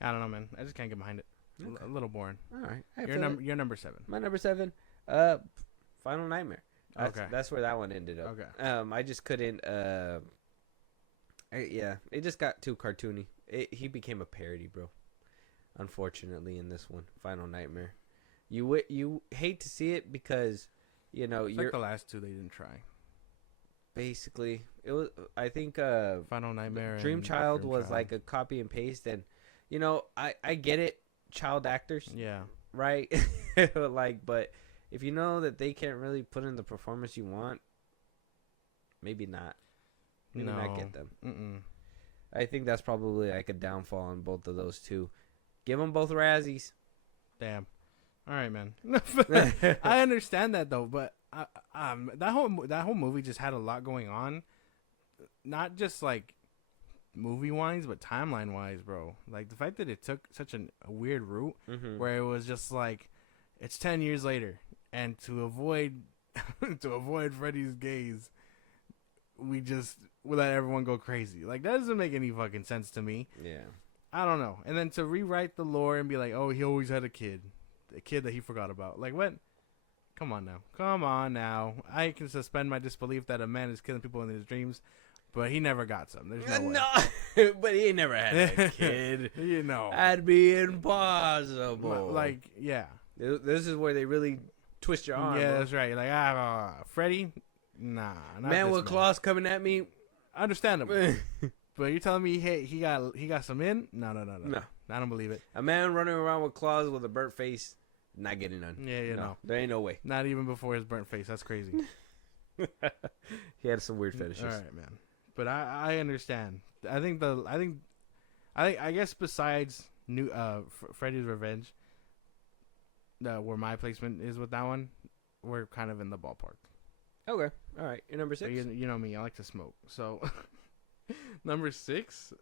I don't know, man. I just can't get behind it. Okay. A little boring. All right. You're number 7. My number 7. Final Nightmare. That's where that one ended up. Okay. I just couldn't. It just got too cartoony. He became a parody, bro. Unfortunately, in this one, Final Nightmare, you hate to see it because you're like the last 2 they didn't try. Basically, it was. I think Final Nightmare. Dream Child was like a copy and paste, and I get it, child actors. Yeah. Right. But if you know that they can't really put in the performance you want, maybe not. Maybe not get them. I think that's probably like a downfall on both of those 2. Give them both Razzies. Damn. All right, man. I understand that though, but that whole movie just had a lot going on, not just like movie wise, but timeline wise, bro. Like the fact that it took such a weird route, where it was just like it's 10 years later, and to avoid Freddy's gaze, we let everyone go crazy. Like, that doesn't make any fucking sense to me. Yeah. I don't know. And then to rewrite the lore and be like, oh, he always had a kid that he forgot about. Like, what? Come on now. I can suspend my disbelief that a man is killing people in his dreams, but he never got some. There's no way. No, but he never had a kid. That'd be impossible. Like, yeah. This is where they really twist your arm. Yeah, bro. That's right. Like, Freddy? Nah. Man with claws coming at me. Understandable. But you're telling me he got some in? No. I don't believe it. A man running around with claws with a burnt face, not getting none. Yeah, no. There ain't no way. Not even before his burnt face. That's crazy. He had some weird fetishes. All right, man. But I understand. I guess besides Freddy's Revenge, where my placement is with that one, we're kind of in the ballpark. Okay. All right. Your number So 6. you know me, I like to smoke. So number 6,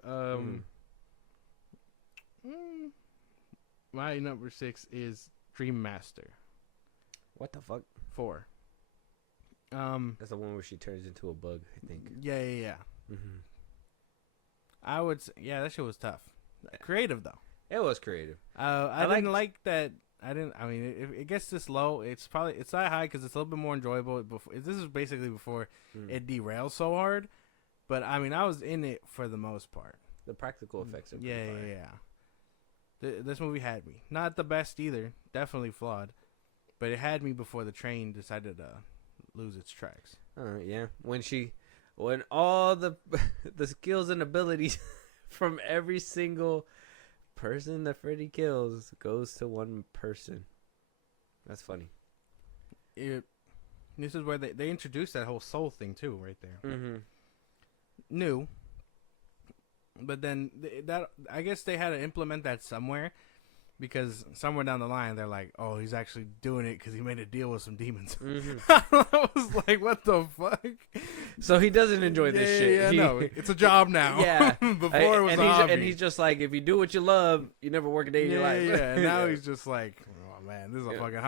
my number 6 is Dream Master What the fuck? 4. That's the one where she turns into a bug, I think. Yeah. Mm-hmm. I would say, yeah, that shit was tough. Creative though. It was creative. I didn't like that. I mean, if it gets this low, it's that high because it's a little bit more enjoyable. This is basically before it derails so hard. But I mean, I was in it for the most part. The practical effects are Yeah. pretty fire. This movie had me. Not the best either. Definitely flawed. But it had me before the train decided to lose its tracks. Yeah. When all the the skills and abilities from every single person that Freddy kills goes to one person. That's funny. This is where they introduced that whole soul thing too, right there. Mm-hmm. New. But then that I guess they had to implement that somewhere, because somewhere down the line they're like, "Oh, he's actually doing it because he made a deal with some demons." Mm-hmm. I was like, "What the fuck?" So he doesn't enjoy this shit. Yeah, no, it's a job now. Yeah. Before it was a hobby. And he's just like, if you do what you love, you never work a day in your life. Yeah. Now he's just like, "Oh man, this is a fucking."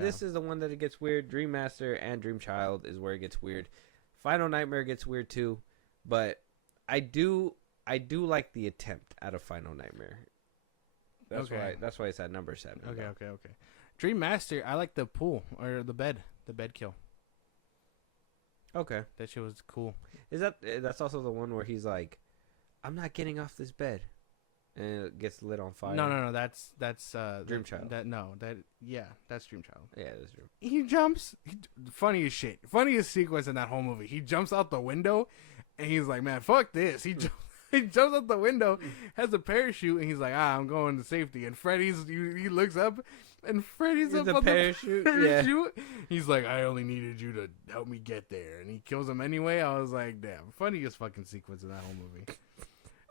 This is the one that it gets weird. Dream Master and Dream Child is where it gets weird. Final Nightmare gets weird too, but I do like the attempt out of Final Nightmare. That's why it's at number 7. Okay. Dream Master, I like the pool or the bed kill. Okay. That shit was cool. That's also the one where he's like, I'm not getting off this bed, and it gets lit on fire. No. That's Dream Child. That's Dream Child. Yeah, that's true. He jumps. Funniest shit. Funniest sequence in that whole movie. He jumps out the window, and he's like, "Man, fuck this." He jumps out the window, has a parachute, and he's like, I'm going to safety. And he looks up, and Freddy's up the on parachute. the parachute. He's like, I only needed you to help me get there. And he kills him anyway. I was like, damn, funniest fucking sequence in that whole movie.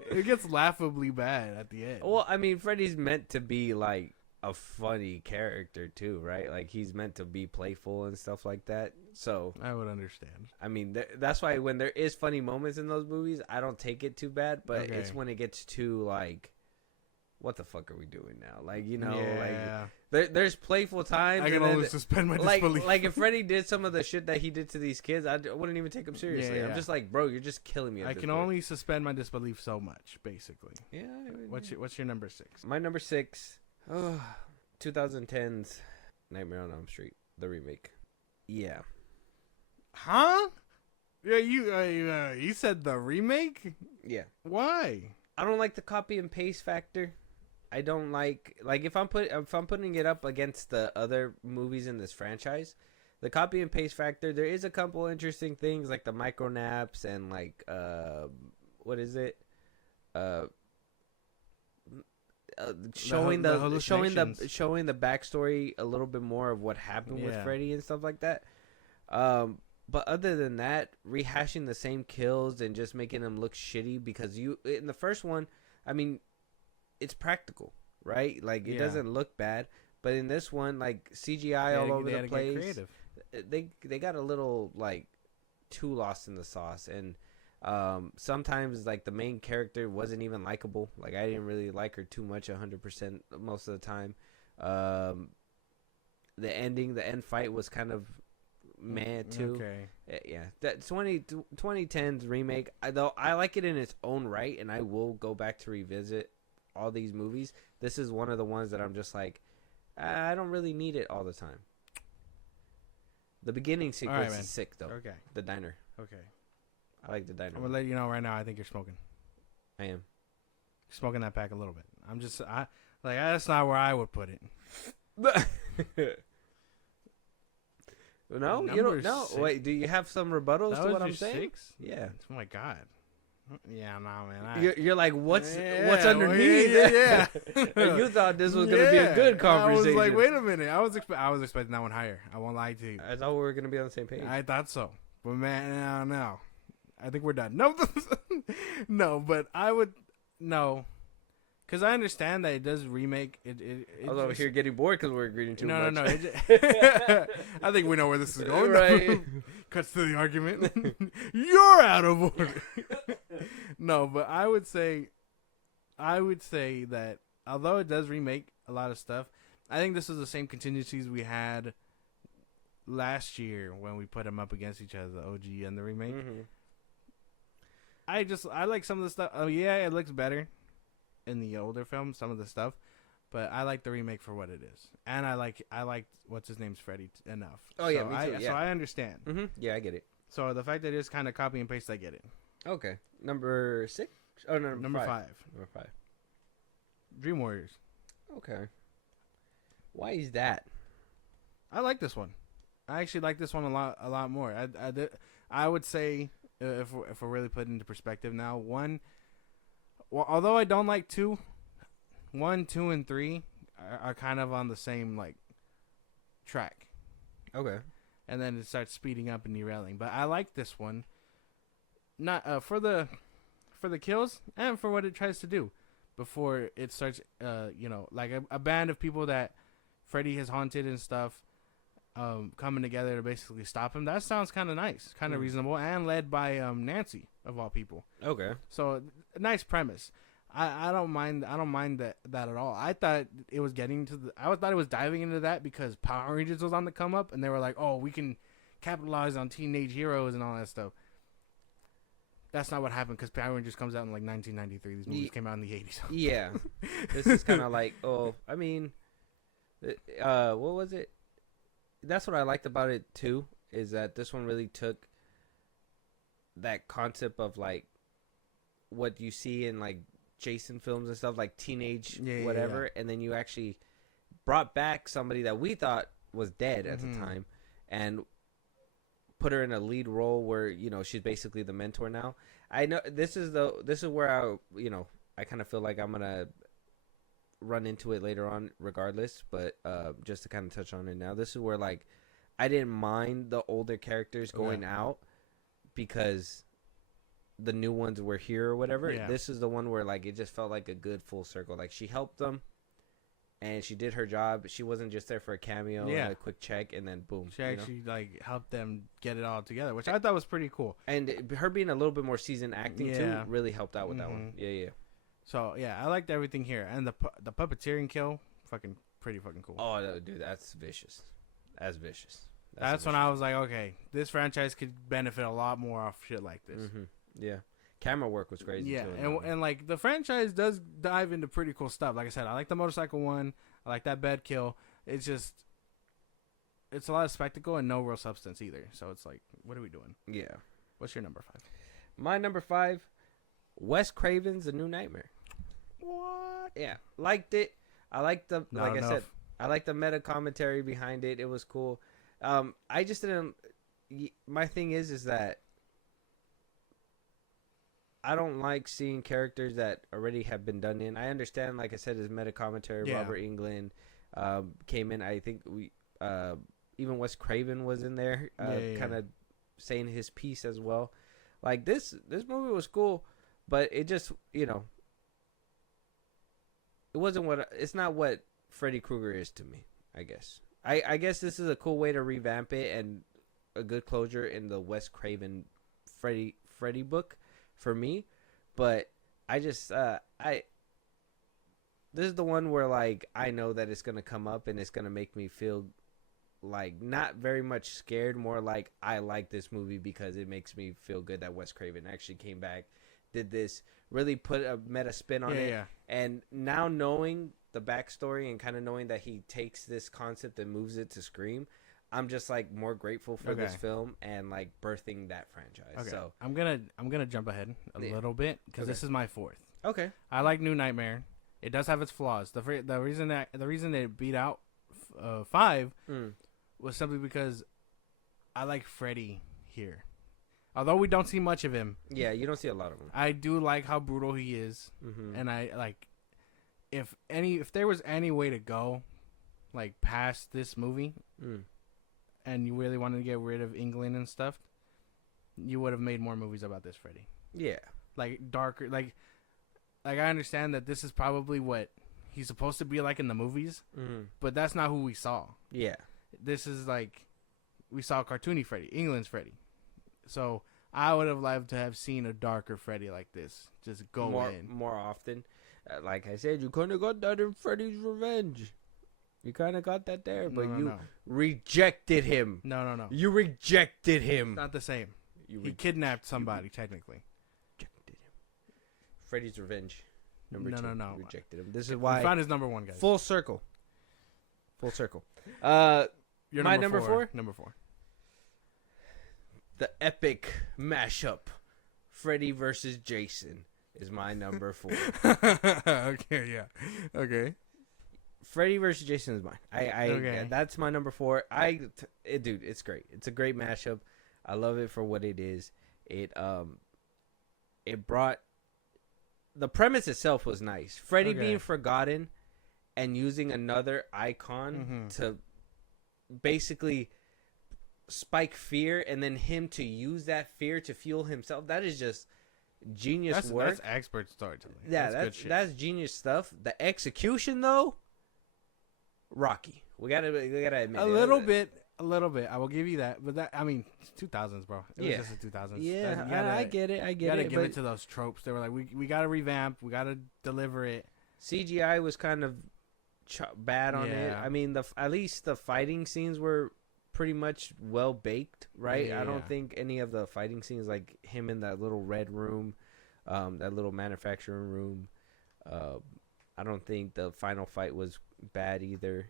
It gets laughably bad at the end. Well, I mean, Freddy's meant to be like a funny character too, right? Like he's meant to be playful and stuff like that. So I would understand. I mean, that's why when there is funny moments in those movies, I don't take it too bad. But it's when it gets too like, what the fuck are we doing now? Like, you know, like there's playful times. I can only suspend my disbelief. Like if Freddy did some of the shit that he did to these kids, I wouldn't even take him seriously. Yeah. I'm just like, bro, you're just killing me. I can only suspend my disbelief so much, basically. Yeah. What's your number 6? My number 6. 2010's Nightmare on Elm Street, the remake. Yeah. Huh? Yeah, you said the remake? Yeah. Why? I don't like the copy and paste factor. I don't like if I'm putting it up against the other movies in this franchise, the copy and paste factor, there is a couple interesting things like the micro naps and like what is it? Showing the backstory a little bit more of what happened with Freddy and stuff like that. But other than that, rehashing the same kills and just making them look shitty because in the first one, I mean, it's practical, right? Like it doesn't look bad, but in this one, like CGI all over the place, they got a little like too lost in the sauce, and sometimes like the main character wasn't even likable. Like I didn't really like her too much 100% most of the time. The end fight was kind of meh too. Okay. Yeah, that 2010's remake, though I like it in its own right, and I will go back to revisit all these movies. This is one of the ones that I'm just like, I don't really need it all the time. The beginning sequence is sick though. Okay. The diner. Okay. I like the diner. I'm gonna let you know right now. I think you're smoking. I am. You're smoking that pack a little bit. That's not where I would put it. No, you don't. No, wait. Do you have some rebuttals to what I'm saying? 6? Yeah. Oh my god. Yeah, no, man. You're like, what's underneath? Yeah. You thought this was gonna be a good conversation. I was like, wait a minute. I was expecting that one higher. I won't lie to you. I thought we were gonna be on the same page. I thought so, but man, no. I think we're done. No, no, but I would no. Because I understand that it does remake. It I was over here getting bored because we're agreeing too much. No. I think we know where this is going. Right. Cuts to the argument. You're out of order. No, but I would say that although it does remake a lot of stuff, I think this is the same contingencies we had last year when we put them up against each other, the OG and the remake. Mm-hmm. I like some of the stuff. Oh yeah, it looks better in the older film, some of the stuff, but I like the remake for what it is, and I like what's his name's Freddy enough. Oh yeah, me too. So I understand. Mm-hmm. Yeah, I get it. So the fact that it's kind of copy and paste, I get it. Okay, number 6. Oh no, Number 5. Number 5. Dream Warriors. Okay. Why is that? I like this one. I actually like this one a lot more. I would say if we're really put into perspective now, although I don't like 2, 1, 2, and 3 are kind of on the same like track. Okay. And then it starts speeding up and derailing. But I like this one, not for the kills and for what it tries to do before it starts. Like a band of people that Freddy has haunted and stuff, coming together to basically stop him. That sounds kind of nice, kind of reasonable, and led by Nancy of all people. Okay. So a nice premise. I don't mind that at all. I thought it was it was diving into that because Power Rangers was on the come up, and they were like, "Oh, we can capitalize on teenage heroes and all that stuff." That's not what happened because Power Rangers comes out in like 1993. These movies came out in the 80s. Yeah. This is kind of like, what was it? That's what I liked about it too, is that this one really took that concept of like what you see in like Jason films and stuff, like teenage whatever, and then you actually brought back somebody that we thought was dead at the time and put her in a lead role where, she's basically the mentor now. I know this is where I kind of feel like I'm gonna run into it later on regardless, but just to kind of touch on it now, this is where like I didn't mind the older characters going out because the new ones were here or whatever. This is the one where like it just felt like a good full circle. Like she helped them and she did her job. She wasn't just there for a cameo and a quick check and then boom. She actually like helped them get it all together, which I thought was pretty cool. And her being a little bit more seasoned acting too really helped out with that one. Yeah. So yeah, I liked everything here, and the puppeteering kill, pretty fucking cool. Oh, dude, that's vicious. That's vicious. That's when I was like, okay, this franchise could benefit a lot more off shit like this. Mm-hmm. Yeah, camera work was crazy. Yeah, too, and like the franchise does dive into pretty cool stuff. Like I said, I like the motorcycle one. I like that bed kill. It's a lot of spectacle and no real substance either. So it's like, what are we doing? Yeah. What's your number 5? My number 5, Wes Craven's The New Nightmare. What? Yeah, liked it. I liked the Not enough. I said, I liked the meta commentary behind it. It was cool. I just didn't. My thing is that I don't like seeing characters that already have been done in. I understand, like I said, his meta commentary. Yeah. Robert Englund came in. I think even Wes Craven was in there, kind of saying his piece as well. Like this movie was cool, but it just it wasn't it's not what Freddy Krueger is to me. I guess. I guess this is a cool way to revamp it and a good closure in the Wes Craven Freddy book for me, but I just this is the one where like I know that it's gonna come up and it's gonna make me feel like not very much scared, more like I like this movie because it makes me feel good that Wes Craven actually came back, did this, really put a meta spin on it. And now knowing the backstory and kind of knowing that he takes this concept and moves it to Scream, I'm just like more grateful for this film and like birthing that franchise. Okay. So I'm gonna jump ahead a little bit because this is my 4th. Okay. I like New Nightmare. It does have its flaws. The reason it beat out 5 was simply because I like Freddy here. Although we don't see much of him. Yeah, you don't see a lot of him. I do like how brutal he is, and I like if there was any way to go, like past this movie, and you really wanted to get rid of England and stuff, you would have made more movies about this Freddy. Yeah, like darker, like like I understand that this is probably what he's supposed to be like in the movies, but that's not who we saw. Yeah. This is like we saw cartoony Freddy, England's Freddy. So I would have loved to have seen a darker Freddy like this. Just go more often. Like I said, you kind of got that in Freddy's Revenge. You kind of got that there, but you rejected him. No. You rejected him. Not the same. He kidnapped somebody, technically. Rejected him. Freddy's Revenge. Number 2. No. Rejected him. This is why. We found his number 1, guys. Full circle. Your my number 4? Number 4. The epic mashup. Freddy versus Jason is my number 4. Okay, yeah. Okay. Freddy versus Jason is mine. Okay. That's my number 4. Dude, it's great. It's a great mashup. I love it for what it is. It brought the premise itself was nice. Freddy being forgotten and using another icon to basically spike fear, and then him to use that fear to fuel himself. That is just genius work. That's expert storytelling. Yeah, that's genius stuff. The execution though, Rocky. We gotta admit a little bit. I will give you that, but that I mean, 2000s, bro. It was just the 2000s. Yeah, I get it. You gotta give it to those tropes. They were like, we gotta revamp. We gotta deliver it. CGI was kind of bad on it. I mean, at least the fighting scenes were pretty much well baked, right? I don't think any of the fighting scenes, like him in that little red room, that little manufacturing room, I don't think the final fight was bad either.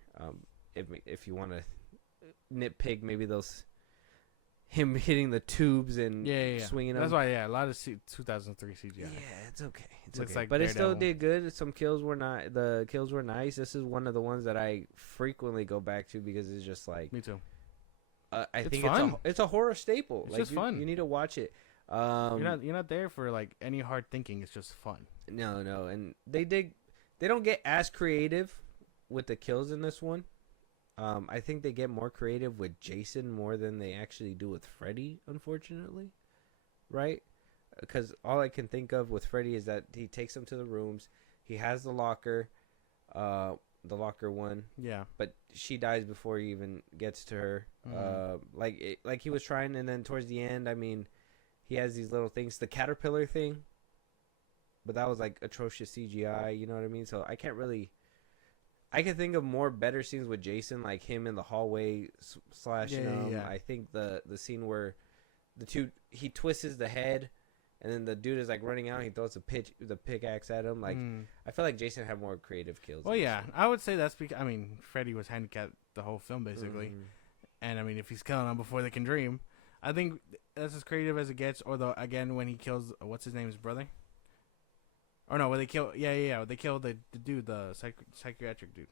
If you want to nitpick, maybe him hitting the tubes and swinging them. That's why, a lot of 2003 CGI. Yeah, it's okay. Looks okay. like But Daredevil. It still did good. Some kills were not. The kills were nice. This is one of the ones that I frequently go back to because it's just like. Me too. I think fun. it's a horror staple. It's just fun. You need to watch it. You're not there for like any hard thinking. It's just fun. No, and they don't get as creative with the kills in this one. I think they get more creative with Jason more than they actually do with Freddy, unfortunately. Right? Because all I can think of with Freddy is that he takes them to the rooms. He has the locker one. Yeah. But she dies before he even gets to her. Like he was trying, and then towards the end, I mean, he has these little things. The caterpillar thing. But that was like atrocious CGI, you know what I mean? So I can think of more better scenes with Jason, like him in the hallway slashing him. I think the scene where he twists the head, and then the dude is like running out. And he throws the pickaxe at him. Like I feel like Jason had more creative kills. Well, yeah, I would say that's because Freddy was handicapped the whole film basically, and I mean if he's killing them before they can dream, I think that's as creative as it gets. Although again, when he kills what's his name's brother. Or no, when they kill, they kill the dude, the psychiatric dude,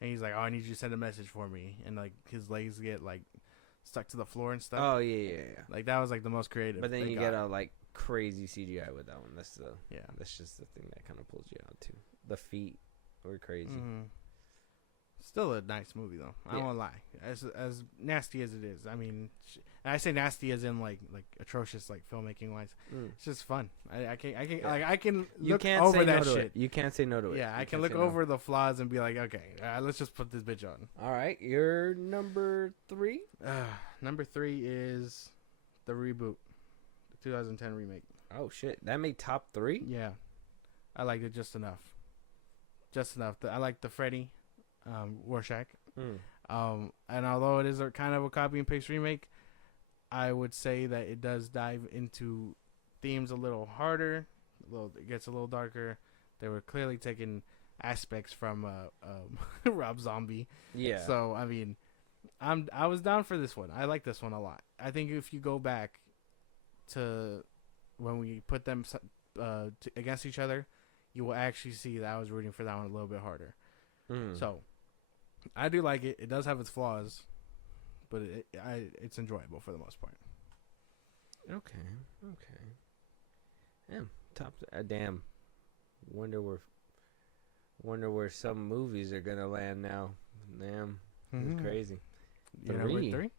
and he's like, "Oh, I need you to send a message for me," and like his legs get like stuck to the floor and stuff. Oh yeah. Like that was like the most creative. But then you get a like crazy CGI with that one. That's just the thing that kind of pulls you out too. The feet were crazy. Still a nice movie though. I won't lie. As nasty as it is, I mean, and I say nasty as in like atrocious, like filmmaking wise. It's just fun. I can look over that shit. You can't say no to it. Yeah, I can look over the flaws and be like, okay, let's just put this bitch on. All right, your number 3. Number 3 is the reboot, the 2010 remake. Oh shit, that made top 3. Yeah, I liked it just enough. I like the Freddy. Rorschach. And although it is a kind of a copy and paste remake, I would say that it does dive into themes a little harder. It gets a little darker. They were clearly taking aspects from Rob Zombie. Yeah. So I mean, I was down for this one. I like this one a lot. I think if you go back to when we put them against each other, you will actually see that I was rooting for that one a little bit harder. So. I do like it. It does have its flaws, but it's enjoyable for the most part. Okay. Damn. Damn. Wonder where some movies are gonna land now. Damn. It's crazy. Your number 3?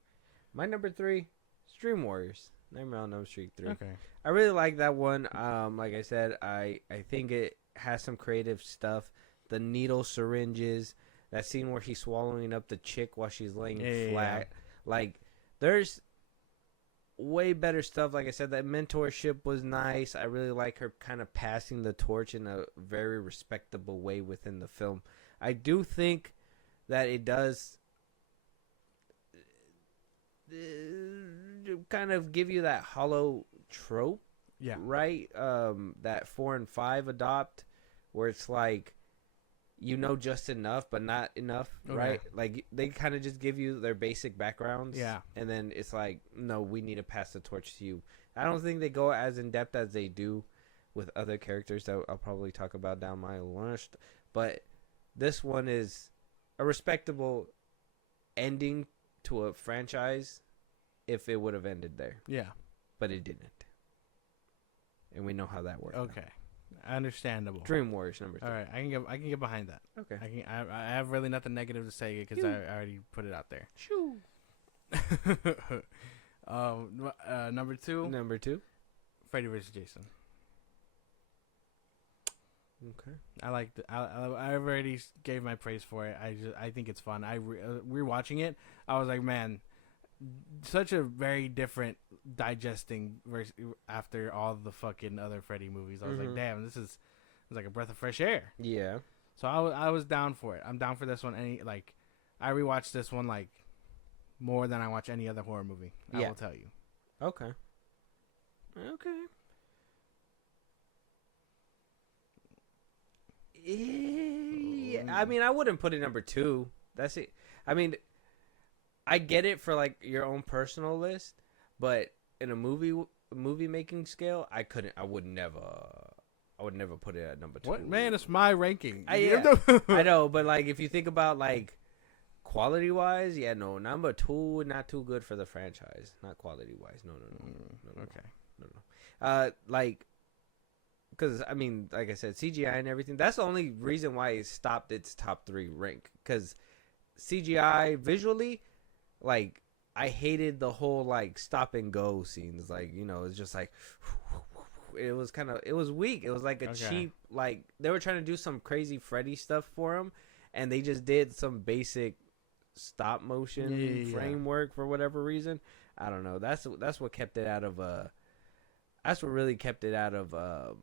My number 3, Stream Warriors. Nightmare on Elm Street 3. Okay. I really like that one. Like I said, I think it has some creative stuff. The needle syringes, that scene where he's swallowing up the chick while she's laying flat. Like, there's way better stuff. Like I said, that mentorship was nice. I really like her kind of passing the torch in a very respectable way within the film. I do think that it does kind of give you that hollow trope, right? That 4 and 5 adopt, where it's like, you know, just enough but not enough, right? Like, they kind of just give you their basic backgrounds, and then it's like, no, we need to pass the torch to you. I don't think they go as in depth as they do with other characters that I'll probably talk about down my list, but this one is a respectable ending to a franchise if it would have ended there. Yeah. But it didn't. And we know how that worked. Okay. Understandable. Dream Warriors number 3. All right, I can get behind that. Okay. I have really nothing negative to say because I already put it out there. Shoo. Number 2. Number 2. Freddy vs. Jason. Okay. I like. I already gave my praise for it. I think it's fun. Rewatching it, I was like, man, such a very different digesting after all the fucking other Freddy movies. I was like, damn, this is like a breath of fresh air. Yeah. So I was down for it. I'm down for this one. I rewatched this one like more than I watch any other horror movie. I will tell you. Okay. Okay. Yeah, I mean, I wouldn't put it number 2. That's it. I mean, I get it for like your own personal list, but in a movie making scale, I would never put it at number 2. What, man? It's my ranking. I know, but like if you think about like quality wise, no, number 2 not too good for the franchise. Not quality wise. No. Okay. No. Like. Because, I mean, like I said, CGI and everything, that's the only reason why it stopped its top 3 rank. Because CGI, visually, like, I hated the whole, like, stop and go scenes. Like, you know, it's just like, it was weak. It was like a cheap, like, they were trying to do some crazy Freddy stuff for him, and they just did some basic stop motion framework for whatever reason. I don't know. That's what kept it out of, that's what really kept it out of,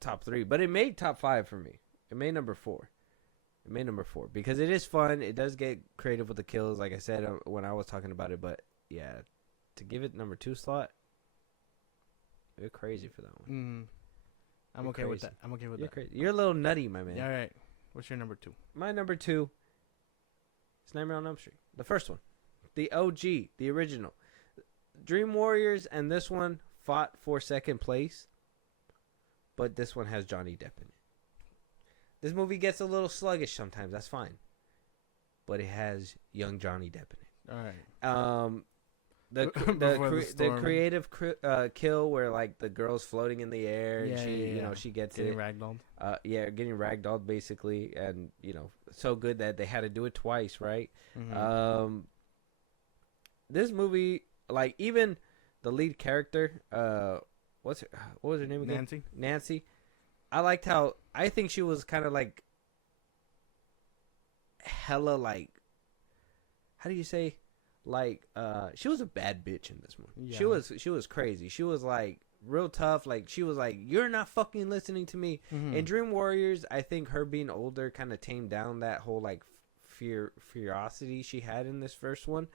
top 3, but it made top 5 for me. It made number 4. Because it is fun. It does get creative with the kills, like I said when I was talking about it. But yeah, to give it number 2 slot, you're crazy for that one. I'm okay with that. You're crazy. You're a little nutty, my man. Yeah, all right. What's your number 2? My number 2 is Nightmare on Elm Street, the first one, the OG, the original. Dream Warriors and this one fought for second place. But this one has Johnny Depp in it. This movie gets a little sluggish sometimes. That's fine. But it has young Johnny Depp in it. All right. The creative kill where like the girl's floating in the air and she gets getting it. Ragdolled. Getting ragdolled basically, and so good that they had to do it twice, right? This movie, like even the lead character, what was her name again? Nancy. I liked how I think she was kind of like hella like, how do you say, like she was a bad bitch in this movie. She was crazy. She was like real tough. Like she was like, you're not fucking listening to me. In Dream Warriors, I think her being older kind of tamed down that whole like ferocity she had in this first one.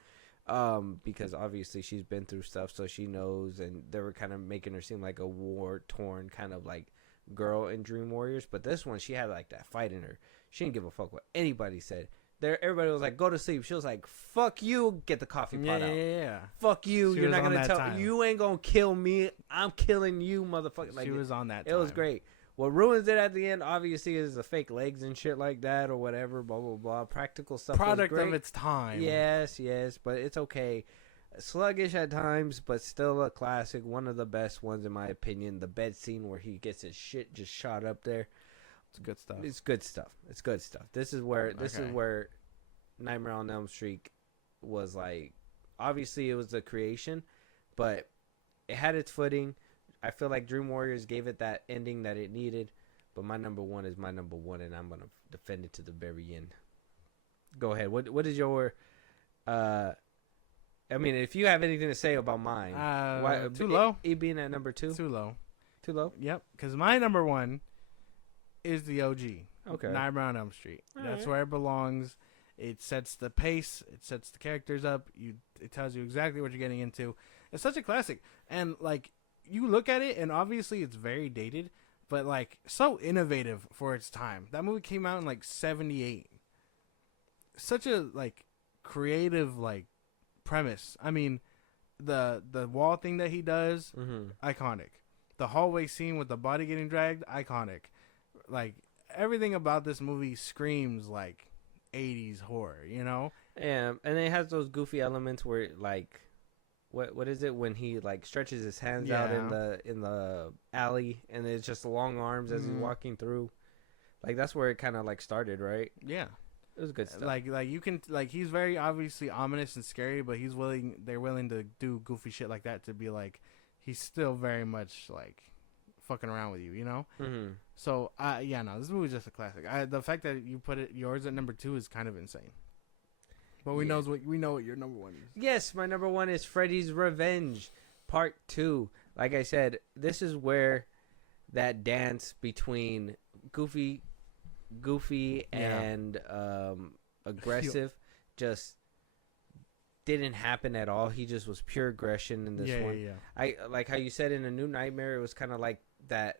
Because obviously she's been through stuff, so she knows, and they were kind of making her seem like a war-torn kind of like girl in Dream Warriors. But this one, she had like that fight in her. She didn't give a fuck what anybody said. Everybody was like, go to sleep. She was like, fuck you, get the coffee pot out. Yeah. Fuck you, you're not gonna tell, you ain't gonna kill me. I'm killing you, motherfucker. Like, she was on that time. It was great. What ruins it at the end, obviously, is the fake legs and shit like that or whatever, blah, blah, blah. Practical stuff Product was great. of its time. Yes, but it's okay. Sluggish at times, but still a classic. One of the best ones, in my opinion. The bed scene where he gets his shit just shot up there. It's good stuff. It's good stuff. This is where Nightmare on Elm Street was like, obviously it was the creation, but it had its footing. I feel like Dream Warriors gave it that ending that it needed. But my number one is my number one, and I'm gonna defend it to the very end. Go ahead. What is your? I mean, if you have anything to say about mine, too low. It being at number 2. Too low. Too low. Yep. Because my number one is the OG. Okay. Nightmare on Elm Street. All That's right. where it belongs. It sets the pace. It sets the characters up. It tells you exactly what you're getting into. It's such a classic, and like you look at it, and obviously it's very dated. But, like, so innovative for its time. That movie came out in, like, 78. Such a, like, creative, like, premise. I mean, the wall thing that he does, iconic. The hallway scene with the body getting dragged, iconic. Like, everything about this movie screams, like, 80s horror, you know? Yeah, and it has those goofy elements where, like... What is it when he like stretches his hands out in the alley and it's just long arms as he's walking through, like that's where it kind of like started, right? Yeah, it was good stuff. Like you can like he's very obviously ominous and scary, but they're willing to do goofy shit like that to be like he's still very much like fucking around with you, you know? Mm-hmm. So yeah, no, this movie's just a classic. The fact that you put yours at number 2 is kind of insane. But we know what your number 1 is. Yes, my number 1 is Freddy's Revenge, Part 2. Like I said, this is where that dance between goofy and aggressive just didn't happen at all. He just was pure aggression in this one. Yeah. I like how you said in A New Nightmare, it was kind of like that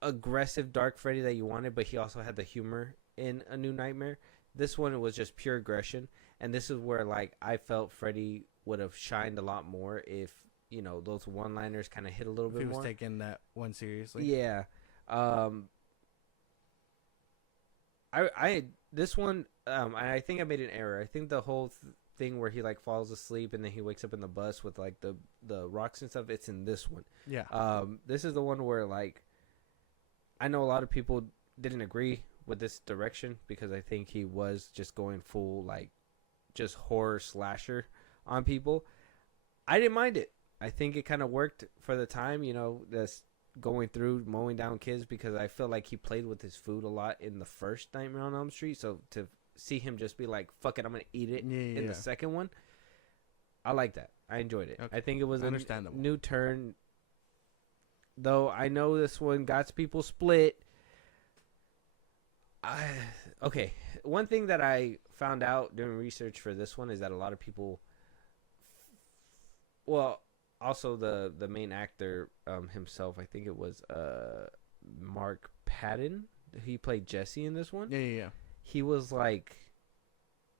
aggressive dark Freddy that you wanted, but he also had the humor in A New Nightmare. This one was just pure aggression, and this is where like I felt Freddy would have shined a lot more if those one-liners kind of hit a little bit more. He was taking that one seriously. Yeah. This one I think I made an error. I think the whole thing where he like falls asleep and then he wakes up in the bus with like the rocks and stuff, it's in this one. Yeah. This is the one where like I know a lot of people didn't agree with this direction because I think he was just going full like just horror slasher on people. I didn't mind it. I think it kind of worked for the time, this going through mowing down kids, because I feel like he played with his food a lot in the first Nightmare on Elm Street. So to see him just be like, fuck it, I'm going to eat it in the second one, I like that. I enjoyed it. Okay. I think it was a new turn. Though I know this one got people split. Okay, one thing that I found out doing research for this one is that a lot of people, also the main actor himself, I think it was Mark Patton. He played Jesse in this one. Yeah. He was like,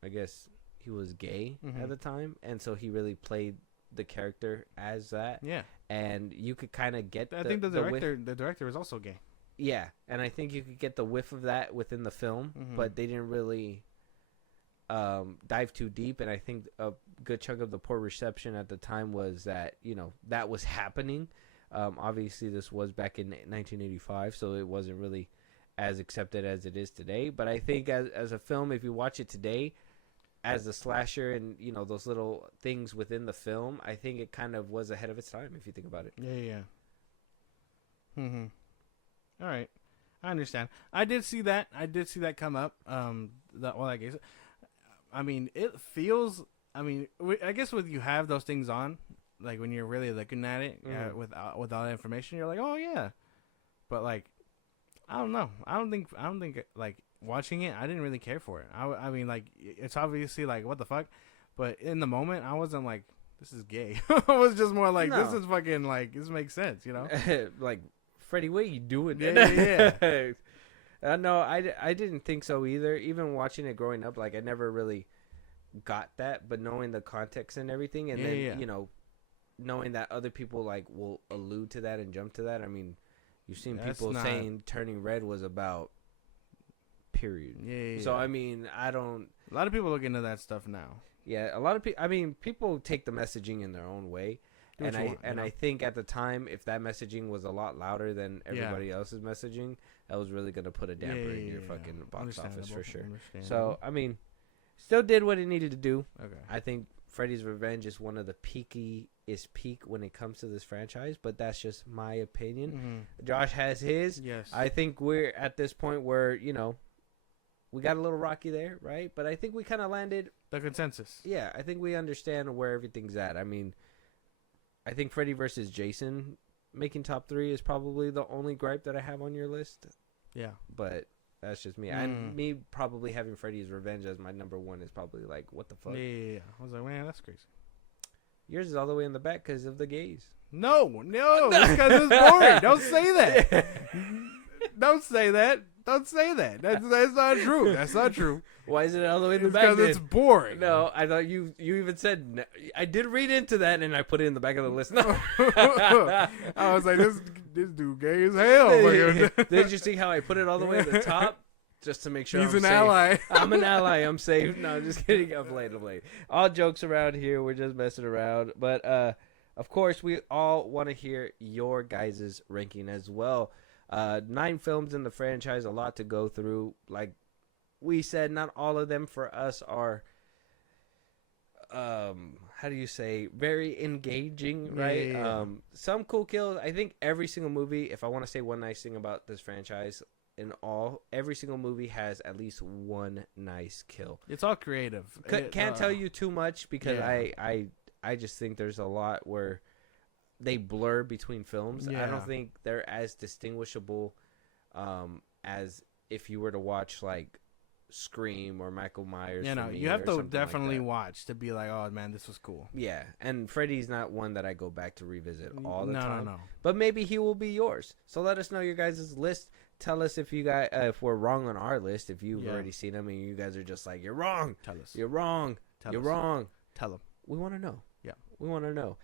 I guess he was gay at the time, and so he really played the character as that. Yeah, and you could kind of get. I think the director was also gay. Yeah, and I think you could get the whiff of that within the film, but they didn't really dive too deep. And I think a good chunk of the poor reception at the time was that, that was happening. Obviously, this was back in 1985, so it wasn't really as accepted as it is today. But I think as a film, if you watch it today, as a slasher and, those little things within the film, I think it kind of was ahead of its time, if you think about it. Yeah. All right, I understand. I did see that come up. I guess. I mean, it feels. I mean, I guess when you have those things on, like when you're really looking at it with all that information, you're like, oh yeah. But like, I don't know. I don't think like watching it, I didn't really care for it. I mean, like it's obviously like what the fuck, but in the moment, I wasn't like this is gay. I was just more like this is fucking like this makes sense, like. Freddie, what are you doing? Yeah. No, I didn't think so either. Even watching it growing up, like I never really got that. But knowing the context and everything, and then knowing that other people like will allude to that and jump to that. I mean, you've seen people saying Turning Red was about period. Yeah. So I mean, I don't. A lot of people look into that stuff now. Yeah, a lot of people. I mean, people take the messaging in their own way. I think at the time, if that messaging was a lot louder than everybody else's messaging, that was really going to put a damper in your fucking box office for sure. So, I mean, Still did what it needed to do. Okay. I think Freddy's Revenge is one of the peakiest peak when it comes to this franchise, but that's just my opinion. Josh has his. Yes. I think we're at this point where, you know, we got a little rocky there, right? But I think we kind of landed. The consensus. Yeah, I think we understand where everything's at. I mean, I think Freddy versus Jason making top 3 is probably the only gripe that I have on your list. Yeah. But that's just me. And me probably having Freddy's Revenge as my number 1 is probably like, what the fuck? Yeah. I was like, man, that's crazy. Yours is all the way in the back because of the gays. No, it's because it's boring. Don't say that. Don't say that. Don't say that. That's not true. That's not true. Why is it all the way in the It's back? because it's boring. No, I thought you even said no. I did read into that and I put it in the back of the list. No. I was like, this dude gay as hell. Did you see how I put it all the way at the top? Just to make sure He's I'm an safe. ally. I'm an ally. I'm safe. No, I'm just kidding. I'm playing. All jokes around here. We're just messing around. But, of course, we all want to hear your guys' ranking as well. 9 films in the franchise, a lot to go through. Like we said, not all of them for us are, how do you say, very engaging, right? Yeah. Some cool kills. I think every single movie, if I want to say one nice thing about this franchise, every single movie has at least one nice kill. It's all creative. Can't tell you too much because yeah. I just think there's a lot where they blur between films. I Yeah. don't think they're as distinguishable as if you were to watch like Scream or Michael Myers. You know, for me you have or to something like definitely that. watch to be like, oh man, this was cool. Yeah, and Freddy's not one that I go back to revisit all the time. No. But maybe he will be yours. So let us know your guys' list. Tell us if you guys if we're wrong on our list. If you've already seen them and you guys are just like, you're wrong. Tell us. You're wrong. You're wrong. Tell them. We want to know. Yeah. We want to know.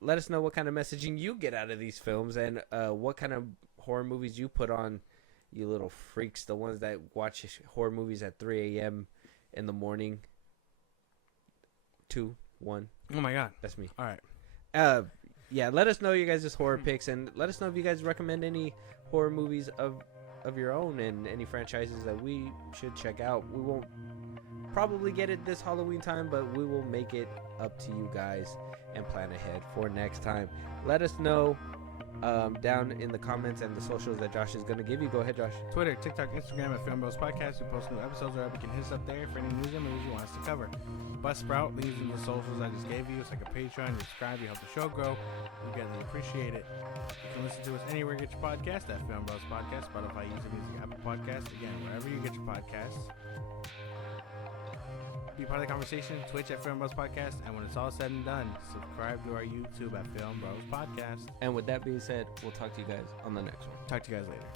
Let us know what kind of messaging you get out of these films and what kind of horror movies you put on, you little freaks, the ones that watch horror movies at 3 a.m. in the morning. 2, 1. Oh my god. That's me. All right. Yeah, let us know your guys' horror picks and let us know if you guys recommend any horror movies of your own and any franchises that we should check out. We won't probably get it this Halloween time, but we will make it up to you guys and plan ahead for next time. Let us know down in the comments and the socials that Josh is going to give you. Go ahead, Josh. Twitter, TikTok, Instagram at FilmBros Podcast. We post new episodes wherever you can hit us up there for any news and movies you want us to cover. Buzzsprout, links in the socials I just gave you. It's like a Patreon. You subscribe, you help the show grow. We greatly appreciate it. You can listen to us anywhere you get your podcast at FilmBros Podcast, Spotify, YouTube Music, Apple Podcasts. Again, wherever you get your podcasts. Be part of the conversation, Twitch at FilmBros Podcast, and when it's all said and done, subscribe to our YouTube at FilmBros Podcast. And with that being said, we'll talk to you guys on the next one. Talk to you guys later.